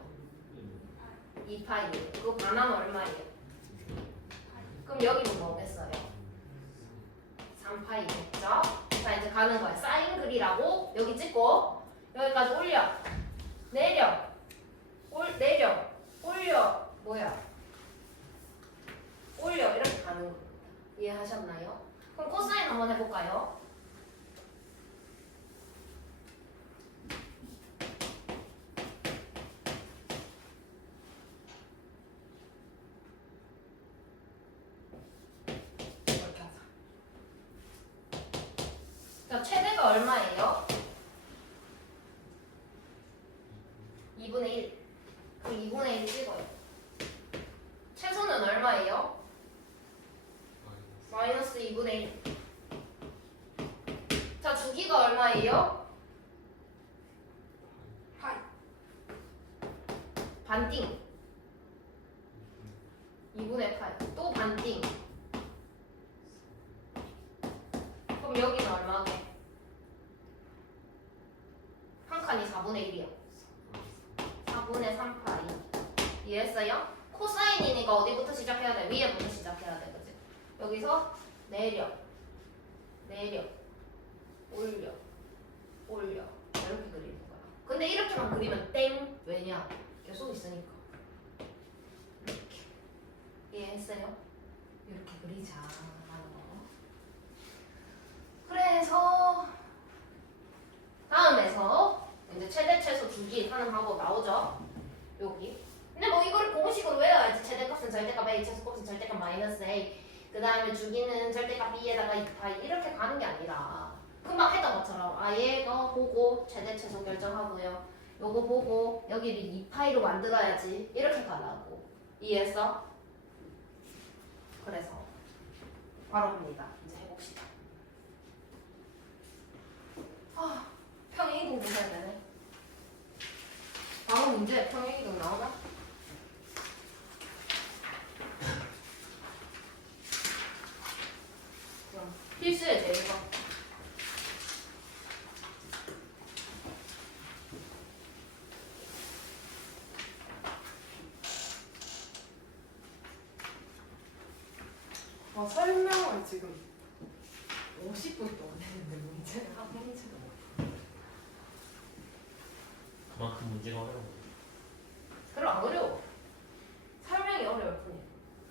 2파이예요. 그거 반하면 얼마예요? 그럼 여기는 뭐겠어요? 3파이겠죠? 자, 이제 가는 거야. 사인 그리라고 여기 찍고 여기까지 올려. 내려. 내려. 올려. 뭐야? 올려. 이렇게 가는 겁니다. 이해하셨나요? 그럼 코사인 한번 해볼까요? 최대가 얼마예요? 2분의 1. 그럼 2분의 1 찍어요. 최소는 얼마예요? 마이너스 2분의 1. 자, 주기가 얼마예요? 파이. 반띵. 2분의 파이. 또 반띵. 그럼 여기는 얼마게? 한 칸이 4분의 1이요. 4분의 3파이. 이해했어요? 코사인이니까 어디부터 시작해야 돼? 위에부터 시작해야 돼. 그치? 여기서 내려. 내려. 올려. 올려. 이렇게 그리는 거야. 근데 이렇게만 그리면 땡. 왜냐? 계속 있으니까. 이렇게. 이해했어요? 이렇게 그리자. 라는 거. 그래서 다음에서 이제 최대 최소 주기 하는 방법 나오죠? 여기. 근데 뭐 이거를 공식으로 외워야지. 최대값은 절대값 A, 최소값은 절대값 마이너스 A. 그 다음에 주기는 절대값 B에다가 2파이 이렇게 가는 게 아니라 금방 했던 것처럼 아 얘가 보고 최대 최소 결정하고요. 요거 보고 여기를 2파이로 만들어야지 이렇게 가라고. 이해했어? 그래서 바로 합니다. 이제 해봅시다. 아, 평행이동 보셔야 되네. 바로 문제 평행이동 나오나? 그럼 필수예요, 이거. 설명을 지금 50분 동안 했는데 문제를 한 문제도 못. 그만큼 문제가 어려워. 별로 안 어려워. 설명이 어려울 뿐이야.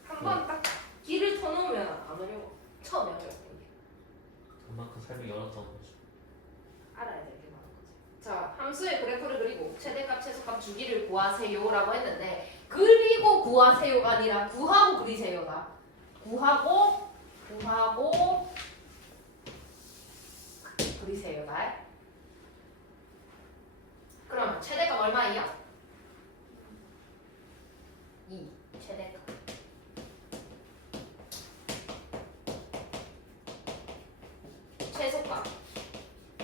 한번 딱 길을 터놓으면 안 어려워. 처음에 어려울 뿐이야. 그만큼 설명이 어렵다는 거지. 알아야 될 게 많은 거지. 자, 함수의 그래프를 그리고 최대값, 최소값 주기를 구하세요라고 했는데 그리고 구하세요가 아니라 구하고 그리세요다. 구하고 그리세요다. 그럼 최대값 얼마예요? 2. 최대값. 최소값.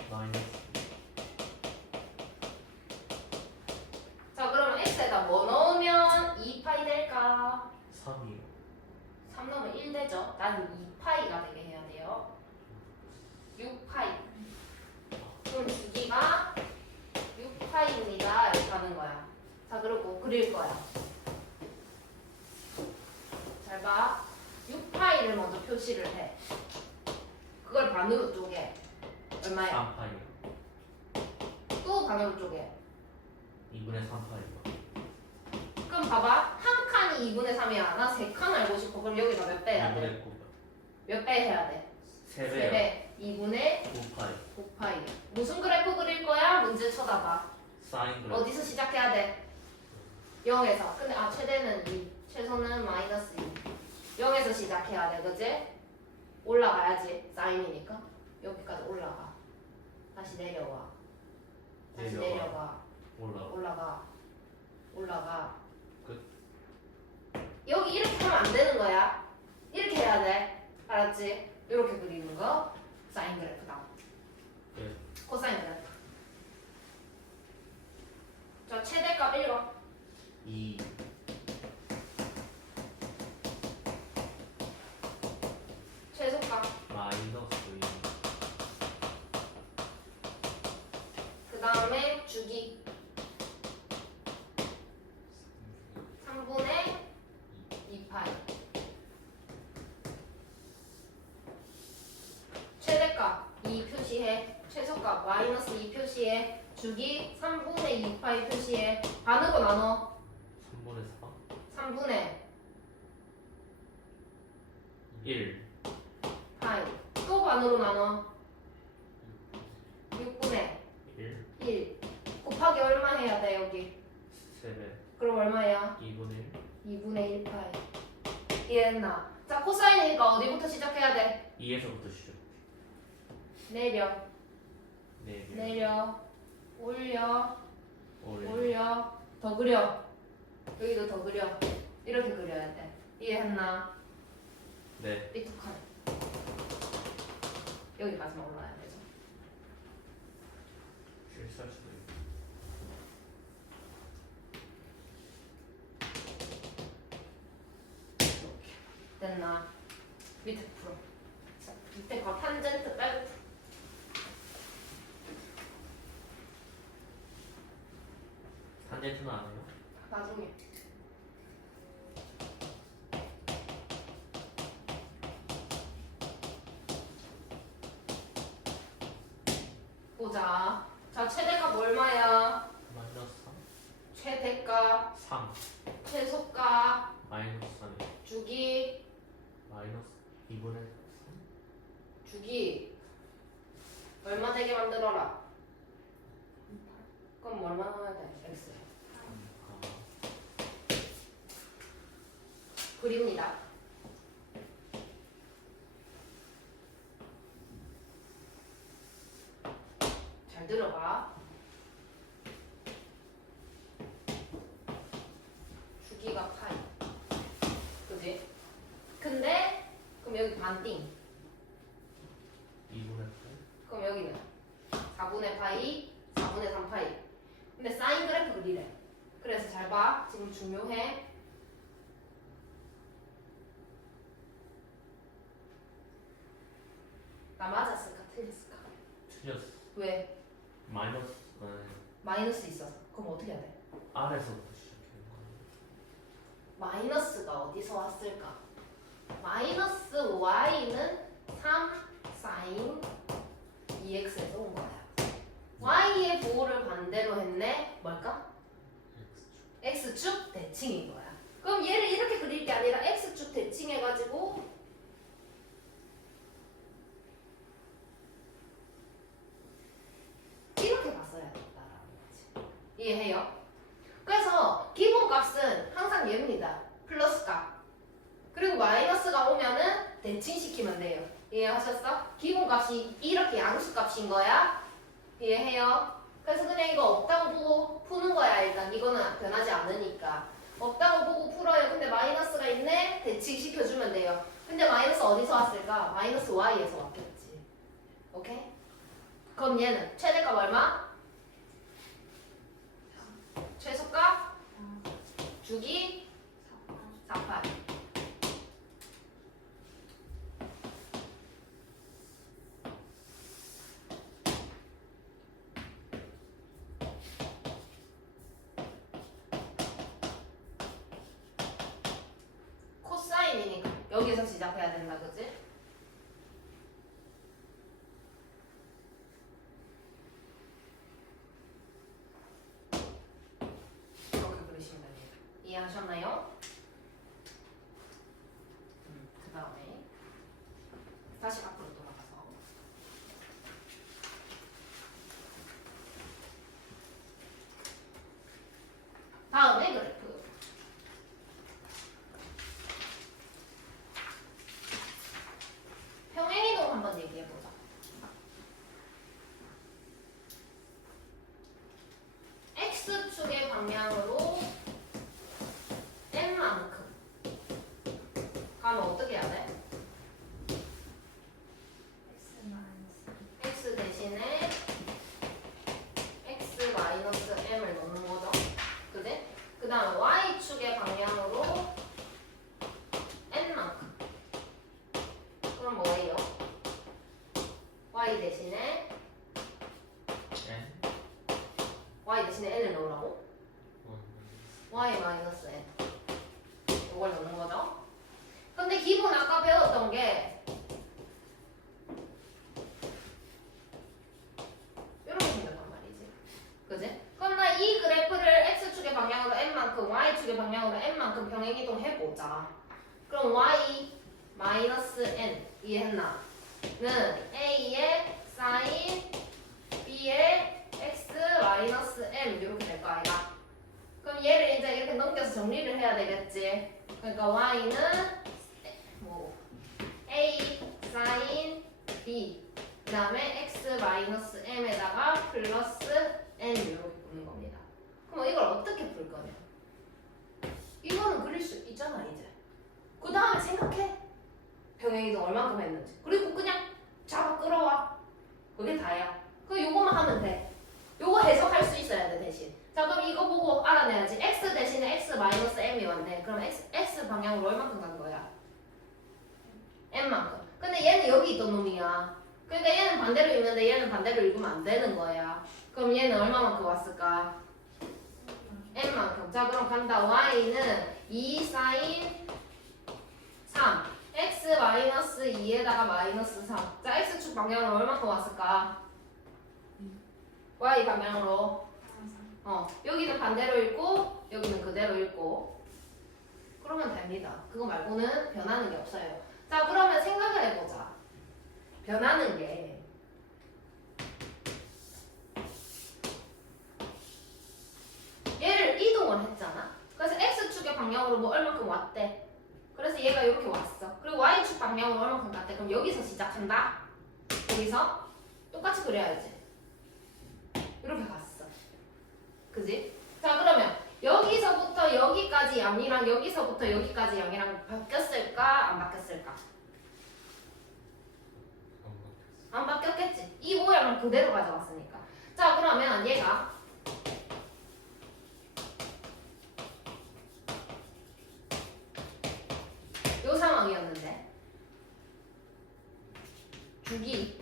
마이너스 자, 그러면 x에다 뭐 넣으면 2파이 될까? 3이요. 3 넣으면 1 되죠? 나는 2파이가 되게 해야 돼요. 6파이. 그럼 주기가 6파이입니다. 이렇게 하는 거야. 자, 그리고 그릴 거야. 잘 봐. 6파이를 먼저 표시를 해. 그걸 반으로 쪼개. 얼마야? 3파이요. 또 반으로 쪼개. 2분의 3파이요. 그럼 봐봐. 한 칸이 2분의 3이야. 나 3칸 알고 싶어. 그럼 여기다 몇 배 해야 돼? 2분의 9. 몇 배 해야 돼? 3배요. 3배. 2분의 9파이. 9파이. 무슨 그래프 그릴 거야? 문제 쳐다봐. 사인 그래프. 어디서 시작해야 돼? 0에서. 근데 최대는 2. 최소는 마이너스 2. 0에서 시작해야 돼. 그지? 올라가야지. 사인이니까. 여기까지 올라가. 다시 내려와. 다시 내려가. 올라가. 올라가. 끝. 여기 이렇게 하면 안 되는 거야. 이렇게 해야 돼. 알았지? 이렇게 그리는 거. 사인 그래프다. 끝. 코사인 그래프. 자, 최대값 읽어. 2. 최소값. 마이너스 2. 그 다음에 주기. 3분의 2파이. 최대값 2 표시해. 최소값 마이너스 2 표시해. 주기 3분의 2파이 표시해. 반으로 나눠. 3분의 4. 3분의 1. 파이. 또 반으로 나눠. 6분의 1. 1. 곱하기 얼마 해야 돼 여기? 3배. 그럼 얼마야? 2분의 1. 2분의 1파이. 이해했나? 자, 코사인이니까 어디부터 시작해야 돼? 2에서부터 시작. 내려. 내려 올려 올려 올려 더 그려 여기도 더 그려 이렇게 그려야 돼 이해했나? 네 삐뚤하네 여기까지만 올라야 되죠 실수할 수도 있고 이렇게 됐나? 밑에 풀어 자, 밑에 거 탄젠트 빼고 풀어 탄젠트는 안 해요? 나중에 보자 자 최대값 얼마야? 마이너스 최대값 3 최소값 마이너스 3 주기 마이너스 2분의 3 주기 얼마 되게 만들어라 그럼 얼마 넣어야 돼? x 그립니다 잘 들어봐 주기가 파이 그지? 근데 그럼 여기 반띵 2분의 8 그럼 여기는 4분의 파이 4분의 3 파이 근데 사인 그래프 그리래 그래서 잘 봐 지금 중요해 나 맞았을까 틀렸을까? 틀렸어 왜? 마이너스 마이너스 있어서 그럼 어떻게 해야 돼? R에서부터 시작해요 마이너스가 어디서 왔을까? 마이너스 y는 3 사인 2x에서 온 거야 y의 부호를 반대로 했네 뭘까? x축 대칭인 거야 그럼 얘를 이렇게 그릴 게 아니라 x축 대칭해가지고 이렇게 봤어야 된다라는 거지 이해해요? 그래서 기본값은 항상 얘입니다 플러스 값 그리고 마이너스가 오면은 대칭시키면 돼요 이해하셨어? 기본값이 이렇게 양수값인 거야 이해해요? 그래서 그냥 이거 없다고 보고 푸는 거야 일단 이거는 변하지 않으니까 없다고 보고 풀어요 근데 마이너스가 있네 대칭시켜주면 돼요 근데 마이너스 어디서 왔을까? 마이너스 y에서 왔겠지 오케이? 그럼 얘는 최대값 얼마? 최소값? 주기? 48 코사인이니까 여기서 시작해야 된다 그지? 이렇게 그리시면 됩니다 이해하셨나요? 그 다음에 다시 앞으로 돌아가서 다음에 그래프 평행이동 한번 얘기해보자 x축의 방향으로 n만큼 가면 어떻게 해야 돼? x 대신에 x 마이너스 m을 넣는 거죠. 그지? 그 다음 y축의 방향으로 n만큼. 그럼 뭐예요? y 대신에 N y 대신에 n을 넣으라고? y 마이너스 n. 이걸 넣는 거죠. 근데 기본 아까 배웠던 게 이렇게 생겼단 말이지. 그지? 그럼 나 이 그래프를 x축의 방향으로 n만큼 y축의 방향으로 n만큼 평행이동 해보자. 그럼 y 마이너스 n 이해했나? 는 a의 sin b의 x 마이너스 m 이렇게 될 거 아이가? 그럼 얘를 이제 이렇게 넘겨서 정리를 해야 되겠지. 그러니까 y는 뭐 a sin b 그 다음에 x-m에다가 플러스 n 이렇게 보는 겁니다. 그럼 이걸 어떻게 풀 거냐? 이거는 그릴 수 있잖아 이제. 그 다음에 생각해. 병행이동 얼만큼 했는지. 그리고 그냥 잡아 끌어와. 그게 다야. 그 요거만 하면 돼. 요거 해석할 수 있어야 돼 대신. 자 그럼 이거 보고 알아내야지. x 대신에 x-m이 왔네. 그럼 x 방향으로 얼만큼 간 거야? m만큼. 근데 얘는 여기 있던 놈이야. 그러니까 얘는 반대로 읽는데 얘는 반대로 읽으면 안 되는 거야. 그럼 얘는 얼마만큼 왔을까? m만큼. 자 그럼 간다. y는 2 sin 3 x-2에다가 마이너스 3. 자 x축 방향으로 얼마큼 왔을까? y 방향으로. 여기는 반대로 읽고 여기는 그대로 읽고 그러면 됩니다. 그거 말고는 변하는 게 없어요. 자 그러면 생각을 해보자. 변하는 게 얘를 이동을 했잖아. 그래서 x축의 방향으로 뭐 얼만큼 왔대. 그래서 얘가 이렇게 왔어. 그리고 y축 방향으로 얼만큼 갔대. 그럼 여기서 시작한다. 여기서 똑같이 그려야지. 이렇게 갔어. 그지? 자 그러면 여기서부터 여기까지 양이랑 여기서부터 여기까지 양이랑 바뀌었을까? 안 바뀌었을까? 안 바뀌었겠지. 이 모양을 그대로 가져왔으니까. 자 그러면 얘가 요 상황이었는데 주기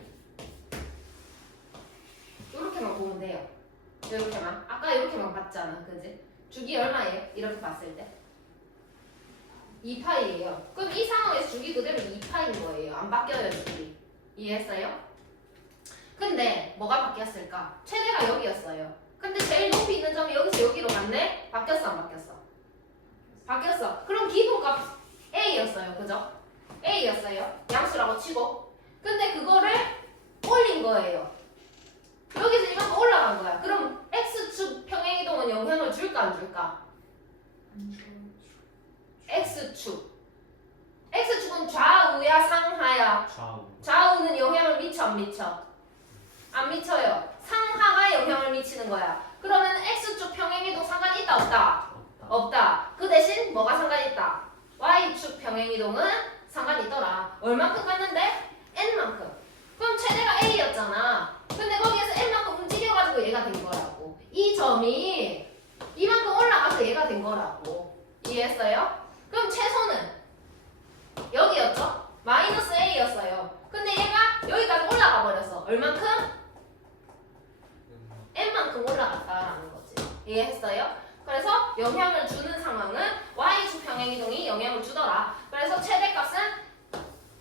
요렇게만 보면 돼요. 요렇게만. 아까 요렇게만 봤잖아. 그지? 주기 얼마예요? 이렇게 봤을 때 2파이예요. 그럼 이 상황에서 주기 그대로 2파인 거예요. 안 바뀌어요 주기. 이해했어요? 근데 뭐가 바뀌었을까? 최대가 여기였어요. 근데 제일 높이 있는 점이 여기서 여기로 갔네? 바뀌었어 안 바뀌었어? 바뀌었어. 그럼 기본값 A였어요. 그죠? A였어요. 양수라고 치고. 근데 그거를 올린 거예요. 여기서 이만큼 올라간 거야. 그럼 X축 평행이동은 영향을 줄까 안 줄까? X축. X축은 좌우야 상하야? 좌우. 좌우는 영향을 미쳐 안 미쳐? 안 미쳐요. 상하가 영향을 미치는 거야. 그러면 X축 평행이동 상관이 있다 없다? 없다. 없다. 그 대신 뭐가 상관이 있다? Y축 평행이동은 상관이 있더라. 얼만큼 갔는데? N만큼. 그럼 최대가 A였잖아. 근데 거기에서 N만큼 움직여가지고 얘가 된 거라고. 이 점이 이만큼 올라가서 얘가 된 거라고. 이해했어요? 그럼 최소는 여기였죠? 마이너스 A였어요. 근데 얘가 여기까지 올라가 버렸어. 얼만큼? N만큼 올라갔다라는 거지. 이해했어요? 그래서 영향을 주는 상황은 Y축 평행이동이 영향을 주더라. 그래서 최대값은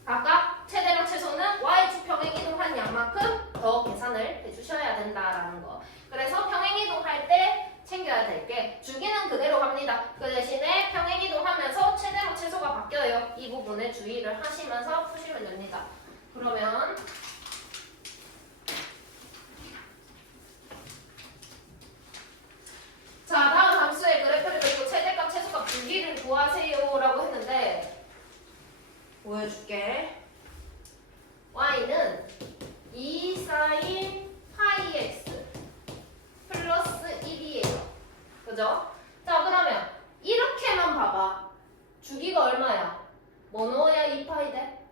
각각 최대랑 최소는 Y축 평행이동한 양만큼 더 계산을 해주셔야 된다라는 거. 그래서 평행이동 할 때 챙겨야 될 게 주기는 그대로 갑니다. 그 대신에 평행이동 하면서 최대랑 최소가 바뀌어요. 이 부분에 주의를 하시면서 푸시면 됩니다. 그러면 자 다음 함수의 그래프를 그리고 최대값 최소값 주기를 구하세요 라고 했는데 보여줄게. y는 2 sin 파이 x 플러스 1이에요. 그죠? 자 그러면 이렇게만 봐봐. 주기가 얼마야? 뭐 넣어야 2파이 돼?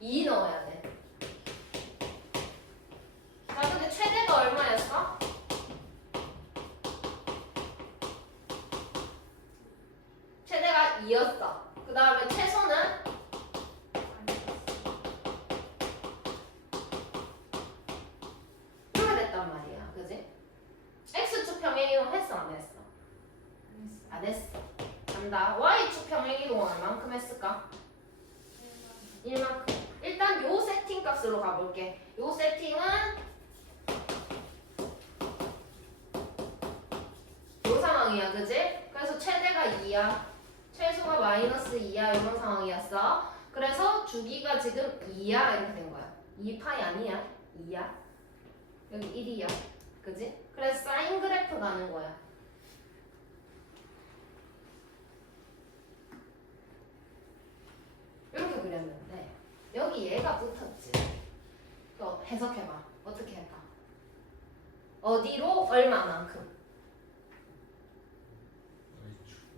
2 넣어야 돼. 자 근데 최대가 얼마였어? 최대가 2였어. 그 다음에 최소는 이렇게 됐단 말이야. 그지? X축 평행이동 했어 안 했어? 안 했어. 간다. Y축 평행이동은 얼만큼 했을까? 1만큼. 일단 요 세팅 값으로 가볼게. 요 세팅은 요 상황이야. 그지? 그래서 최대가 2야. 최소가 마이너스 2야. 이런 상황이었어. 그래서 주기가 지금 2야. 이렇게 된 거야. 2파이 아니야. 2야. 여기 1이야. 그지? 그래서 사인 그래프 가는 거야. 이렇게 그렸는데 여기 얘가 붙었지. 해석해봐. 어떻게 할까? 어디로 얼마만큼?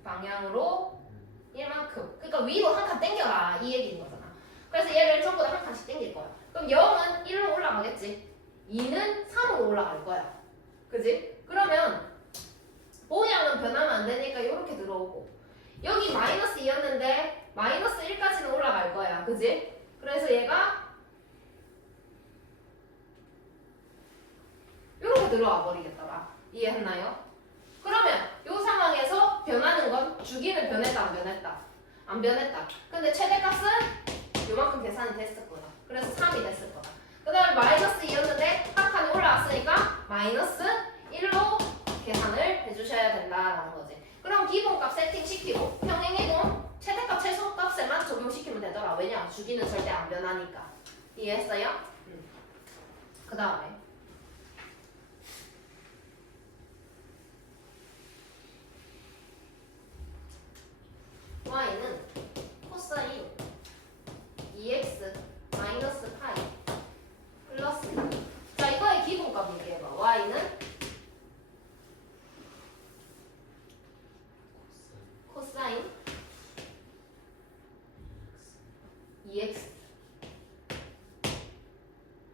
방향으로 1만큼. 그러니까 위로 한 칸 당겨라 이 얘기인 거잖아. 그래서 얘를 전부 다 한 칸씩 당길 거야. 그럼 0은 1로 올라가겠지. 2는 3으로 올라갈 거야. 그지? 그러면 모양은 변하면 안 되니까 이렇게 들어오고 여기 마이너스 2였는데 마이너스 1까지는 올라갈 거야. 그지? 그래서 얘가 이렇게 들어와 버리겠더라. 이해했나요? 그러면 이 상황에서 변하는 건 주기는 변했다 안 변했다? 안 변했다. 근데 최대값은 요만큼 계산이 됐을 거다. 그래서 3이 됐을 거다. 그 다음에 마이너스 2였는데 한 칸이 올라왔으니까 마이너스 1로 계산을 해주셔야 된다라는 거지. 그럼 기본값 세팅시키고 평행이동 최대값 최소값에만 적용시키면 되더라. 왜냐? 주기는 절대 안 변하니까. 이해했어요? 그 다음에 y는 코사인 2x 마이너스 파이 플러스 자 이거의 기본값 얘기해봐. y는 코사인 2x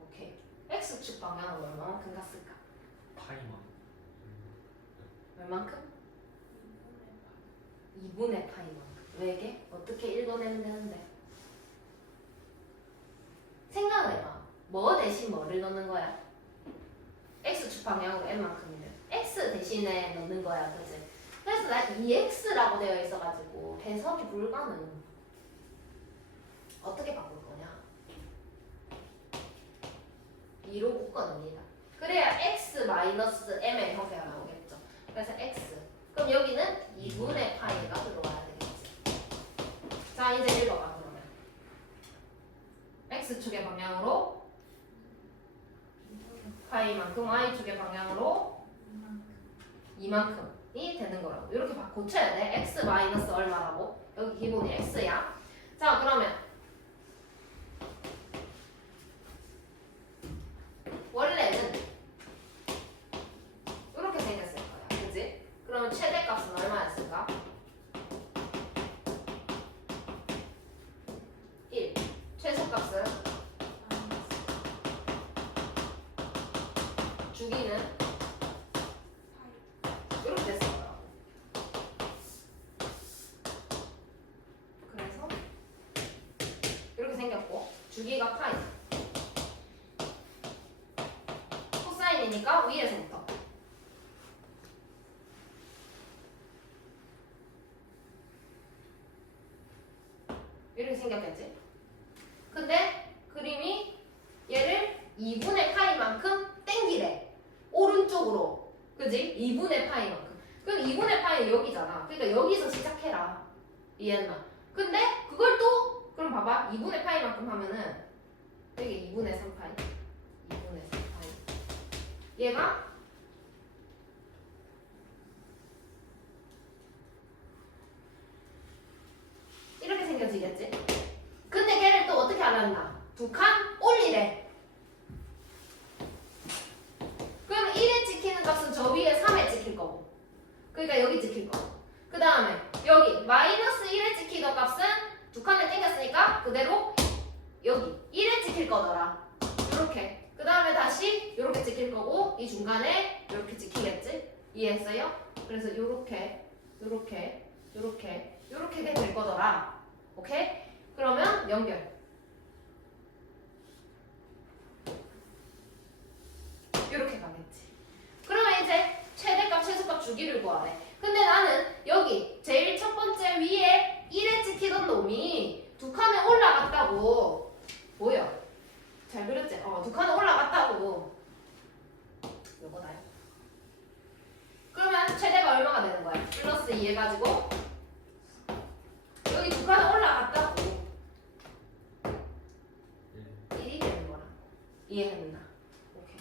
오케이. x축 방향은 얼마만큼 갔을까? 파이만. 얼만큼? 2분의 파이만큼. 왜게? 어떻게 읽어내면 되는데? 생각을 해봐. 뭐 대신 뭐를 넣는 거야? x축 방향으로 n만큼이면 x 대신에 넣는 거야. 그치? 그래서 나 2x라고 되어 있어가지고 해석이 불가능. 어떻게 바꿀 거냐? 2로 묶어냅니다. 그래야 x 마이너스 m의 형태가 나오겠죠. 그래서 x. 그럼 여기는 2분의 파이가 들어와야 되겠지. 자 이제 읽어봐 그러면. x축의 방향으로 파이만큼 y축의 방향으로 이만큼이 되는 거라고. 이렇게 고쳐야 돼. x 마이너스 얼마라고? 여기 기본이 x야. 자 그러면 원래는 이렇게 생겼을 거야. 그치? 그러면 최대값은 얼마였을까? 1. 최소값은? 주기는? 이렇게 됐을 거야. 그래서 이렇게 생겼고 주기가 파이. 코사인이니까 위에서부터 이렇게 생겼겠지? 근데 그림이 얘를 2분의 파이만큼 땡기래. 오른쪽으로. 그지? 2분의 파이만큼. 그럼 2분의 파이는 여기잖아. 그러니까 여기서 시작해라. 이해했나? 근데 그걸 또 그럼 봐봐. 2분의 파이만큼 하면은 여기 2분의 3파이 2분의 3파이 얘가 이렇게 생겨지겠지? 근데 걔를 또 어떻게 알았나? 2칸 올리래. 그럼 1에 찍히는 값은 저 위에 3에 찍힐 거고. 그러니까 여기 찍힐 거고. 그 다음에 여기 마이너스 1에 찍히던 값은 2칸을 땡겼으니까 그대로 여기 1에 찍힐 거더라. 이렇게. 그 다음에 다시 이렇게 찍힐 거고 이 중간에 이렇게 찍히겠지? 이해했어요? 그래서 이렇게 될 거더라. 오케이? 그러면 연결. 이렇게 가겠지. 그러면 이제 최대값, 최소값 주기를 구하래. 근데 나는 여기 제일 첫 번째 위에 1에 찍히던 놈이 2칸에 올라갔다고. 뭐야? 잘 그렸지? 2칸에 올라갔다고. 요거다요. 그러면 최대가 얼마가 되는 거야? 플러스 2 해가지고 여기 2칸에 올라갔다고 1이 되는 거라. 이해했나? 오케이.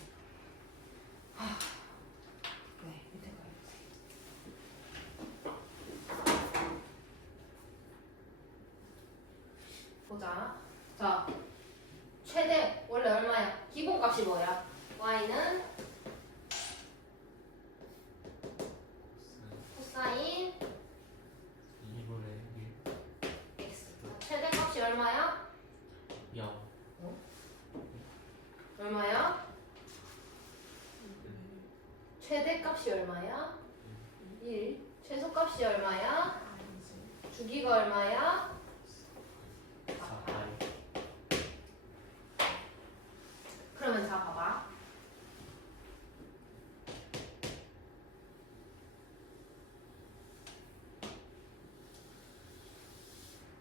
네, 밑에 가야지. 보자. 자, 최대 원래 얼마야? 기본값이 뭐야? y는 코사인 2분의 x. 최대값이 얼마야? 1. 0. 얼마야? 최대값이 얼마야? 1. 최소값이 얼마야? 주기가 얼마야? 4파이. 그러면 자 봐봐.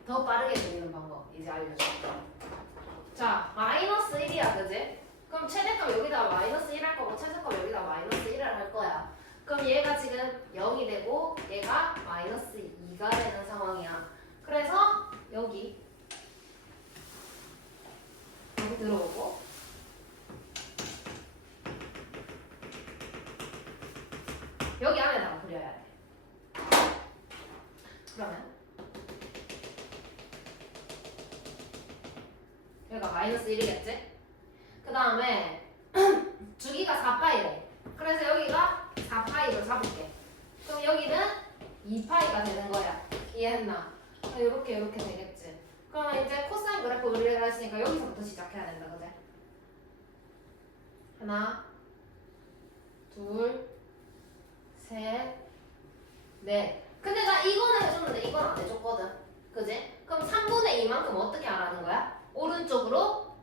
더 빠르게 그리는 방법 이제 알려줄게. 자, 마이너스 1이야, 그지? 그럼 최대값 여기다가 마이너스 1 할 거고 최소값 여기다 마이너스 1을 할 거야. 그럼 얘가 지금 0이 되고 얘가 마이너스 2가 되는 상황이야. 그래서 여기 들어오고 여기 안에다가 그려야 돼. 그러면 여기가 마이너스 1이겠지? 그 다음에 주기가 4파이래. 그래서 여기가 4파이로 잡을게. 그럼 여기는 2파이가 되는 거야. 이해했나? 이렇게 되겠지. 그러면 이제 코사인 그래프 우리가 했으니까 여기서부터 시작해야 된다, 그지? 하나, 둘, 셋, 넷. 근데 나 이거는 해줬는데 이건 안 해줬거든. 그지? 그럼 3분의 2만큼 어떻게 하라는 거야? 오른쪽으로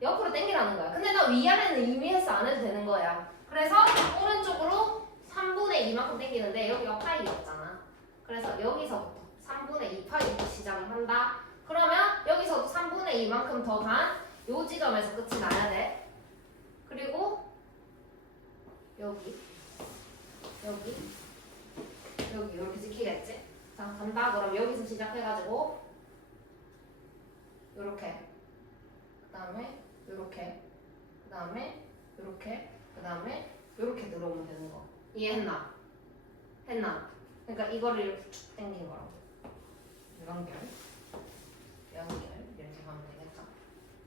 옆으로 당기라는 거야. 근데 나 위아래는 이미 해서 안 해도 되는 거야. 그래서 오른쪽으로 3분의 2만큼 당기는데 여기가 파이였잖아. 그래서 여기서부터 3분의 2파이부터 시작을 한다. 그러면 여기서도 3분의 2만큼 더 간 요 지점에서 끝이 나야 돼. 그리고 여기 이렇게 지키겠지? 자, 간다. 그럼 여기서 시작해가지고 요렇게 그 다음에 요렇게 그 다음에 요렇게 그 다음에 요렇게 들어오면 되는 거. 이해했나? 했나? 그러니까 이거를 이렇게 쭉 당긴 거라고. 연결 이렇게 가면 되겠죠?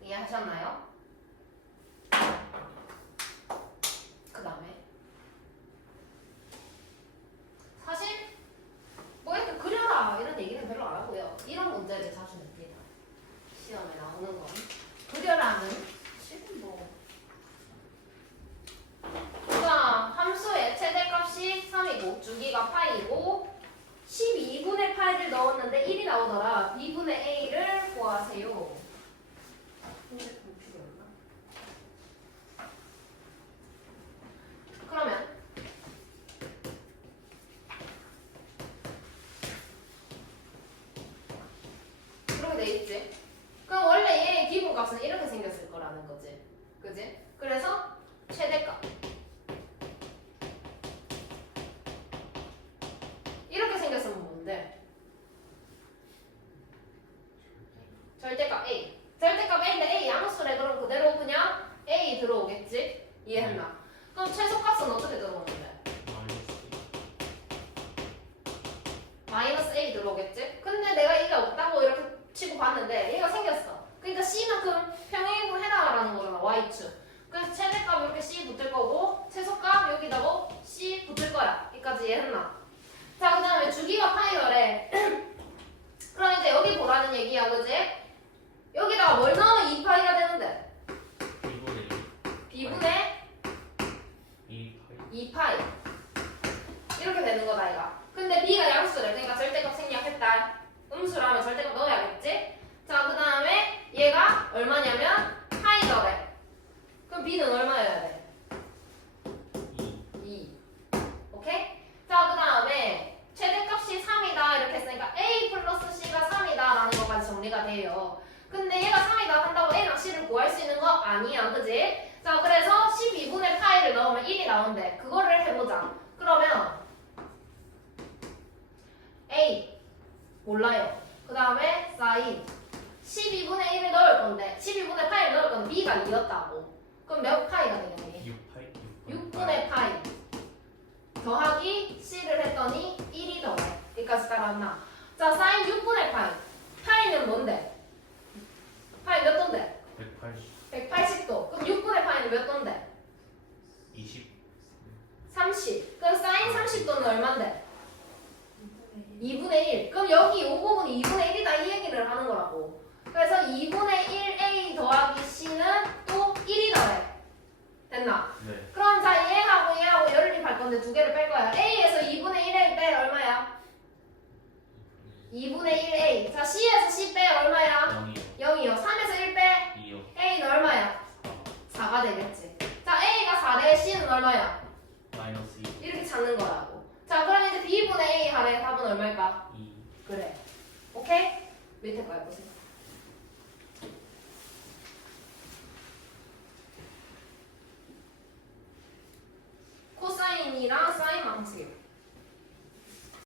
이해하셨나요? 그 다음에 사실 뭐 이렇게 그려라 이런 얘기는 별로 안 하고요. 이런 문제를 자주 냅니다. 시험에 나오는 건 그려라는 실은 뭐. 자, 함수의 최대값이 3이고 주기가 파이고 12분의 파이를 넣었는데 1이 나오더라. 2분의 a를 구하세요. 핸드폰 필요했나? 그러면 그렇게 돼 있지? 그럼 원래 얘의 기본값은 이렇게 생겼을 거라는 거지. 그지? 그래서 최대값 이렇게 생겼으면 뭔데? 절대값 A. 절대값 A인데 A 양수래. 그럼 그대로 그냥 A 들어오겠지? 이해했나? 그럼 최소값은 어떻게 들어오는데? 마이너스 A 들어오겠지? 근데 내가 이게 없다고 이렇게 치고 봤는데 얘가 생겼어. 그러니까 C만큼 평행이동 해나가라는 거잖아. Y축. 그래서 최대값 이렇게 C 붙을 거고 최소값 여기다가 C 붙을 거야. 여기까지 이해했나? 자, 그 다음에 주기가 파이더래. 그럼 이제 여기 보라는 얘기야, 그지? 여기다가 뭘 넣으면 2파이가 되는데? 2분의 2파이. 이렇게 되는 거다, 이거. 근데 B가 양수래. 그러니까 절대값 생략했다. 음수라면 절대값 넣어야겠지? 자, 그 다음에 얘가 얼마냐면 파이더래. 그럼 B는 얼마여야 돼? 2. 오케이? 자, 그 다음에 최대값이 3이다 이렇게 했으니까 A 플러스 C가 3이다 라는 것까지 정리가 돼요. 근데 얘가 3이다 한다고 A랑 C를 구할 수 있는 거 아니야, 그지? 자, 그래서 12분의 파이를 넣으면 1이 나온대. 그거를 해보자. 그러면 A 몰라요. 그 다음에 사인 12분의 1을 넣을 건데 12분의 파이를 넣을 건데 B가 2였다고. 그럼 몇 파이가 되겠니? 6분의 파이 더하기 C를 했더니 1이 더해. 여기까지 따라왔나? 자, 사인 6분의 파이. 파이는 뭔데? 파이 몇 도인데? 180. 얘기를 하는 거라고. 그래서 2분의 1a 더하기 c는 또 1이 더해. 됐나? 네. 그럼 자 얘하고 연립할 건데 두 개를 뺄 거야. a에서 2분의 1a 빼 얼마야? 2분의 1a. 자 c에서 c 빼 얼마야? 0이요. 0이요. 3에서 1 빼 2요. a는 얼마야? 4가 되겠지. 자 a가 4대 c는 얼마야? 마이너스 2. 이렇게 찾는 거라고. 자 그럼 이제 b분의 a 하래. 답은 얼마일까? 2. 그래. 오케이? 밑에 거 해보세요.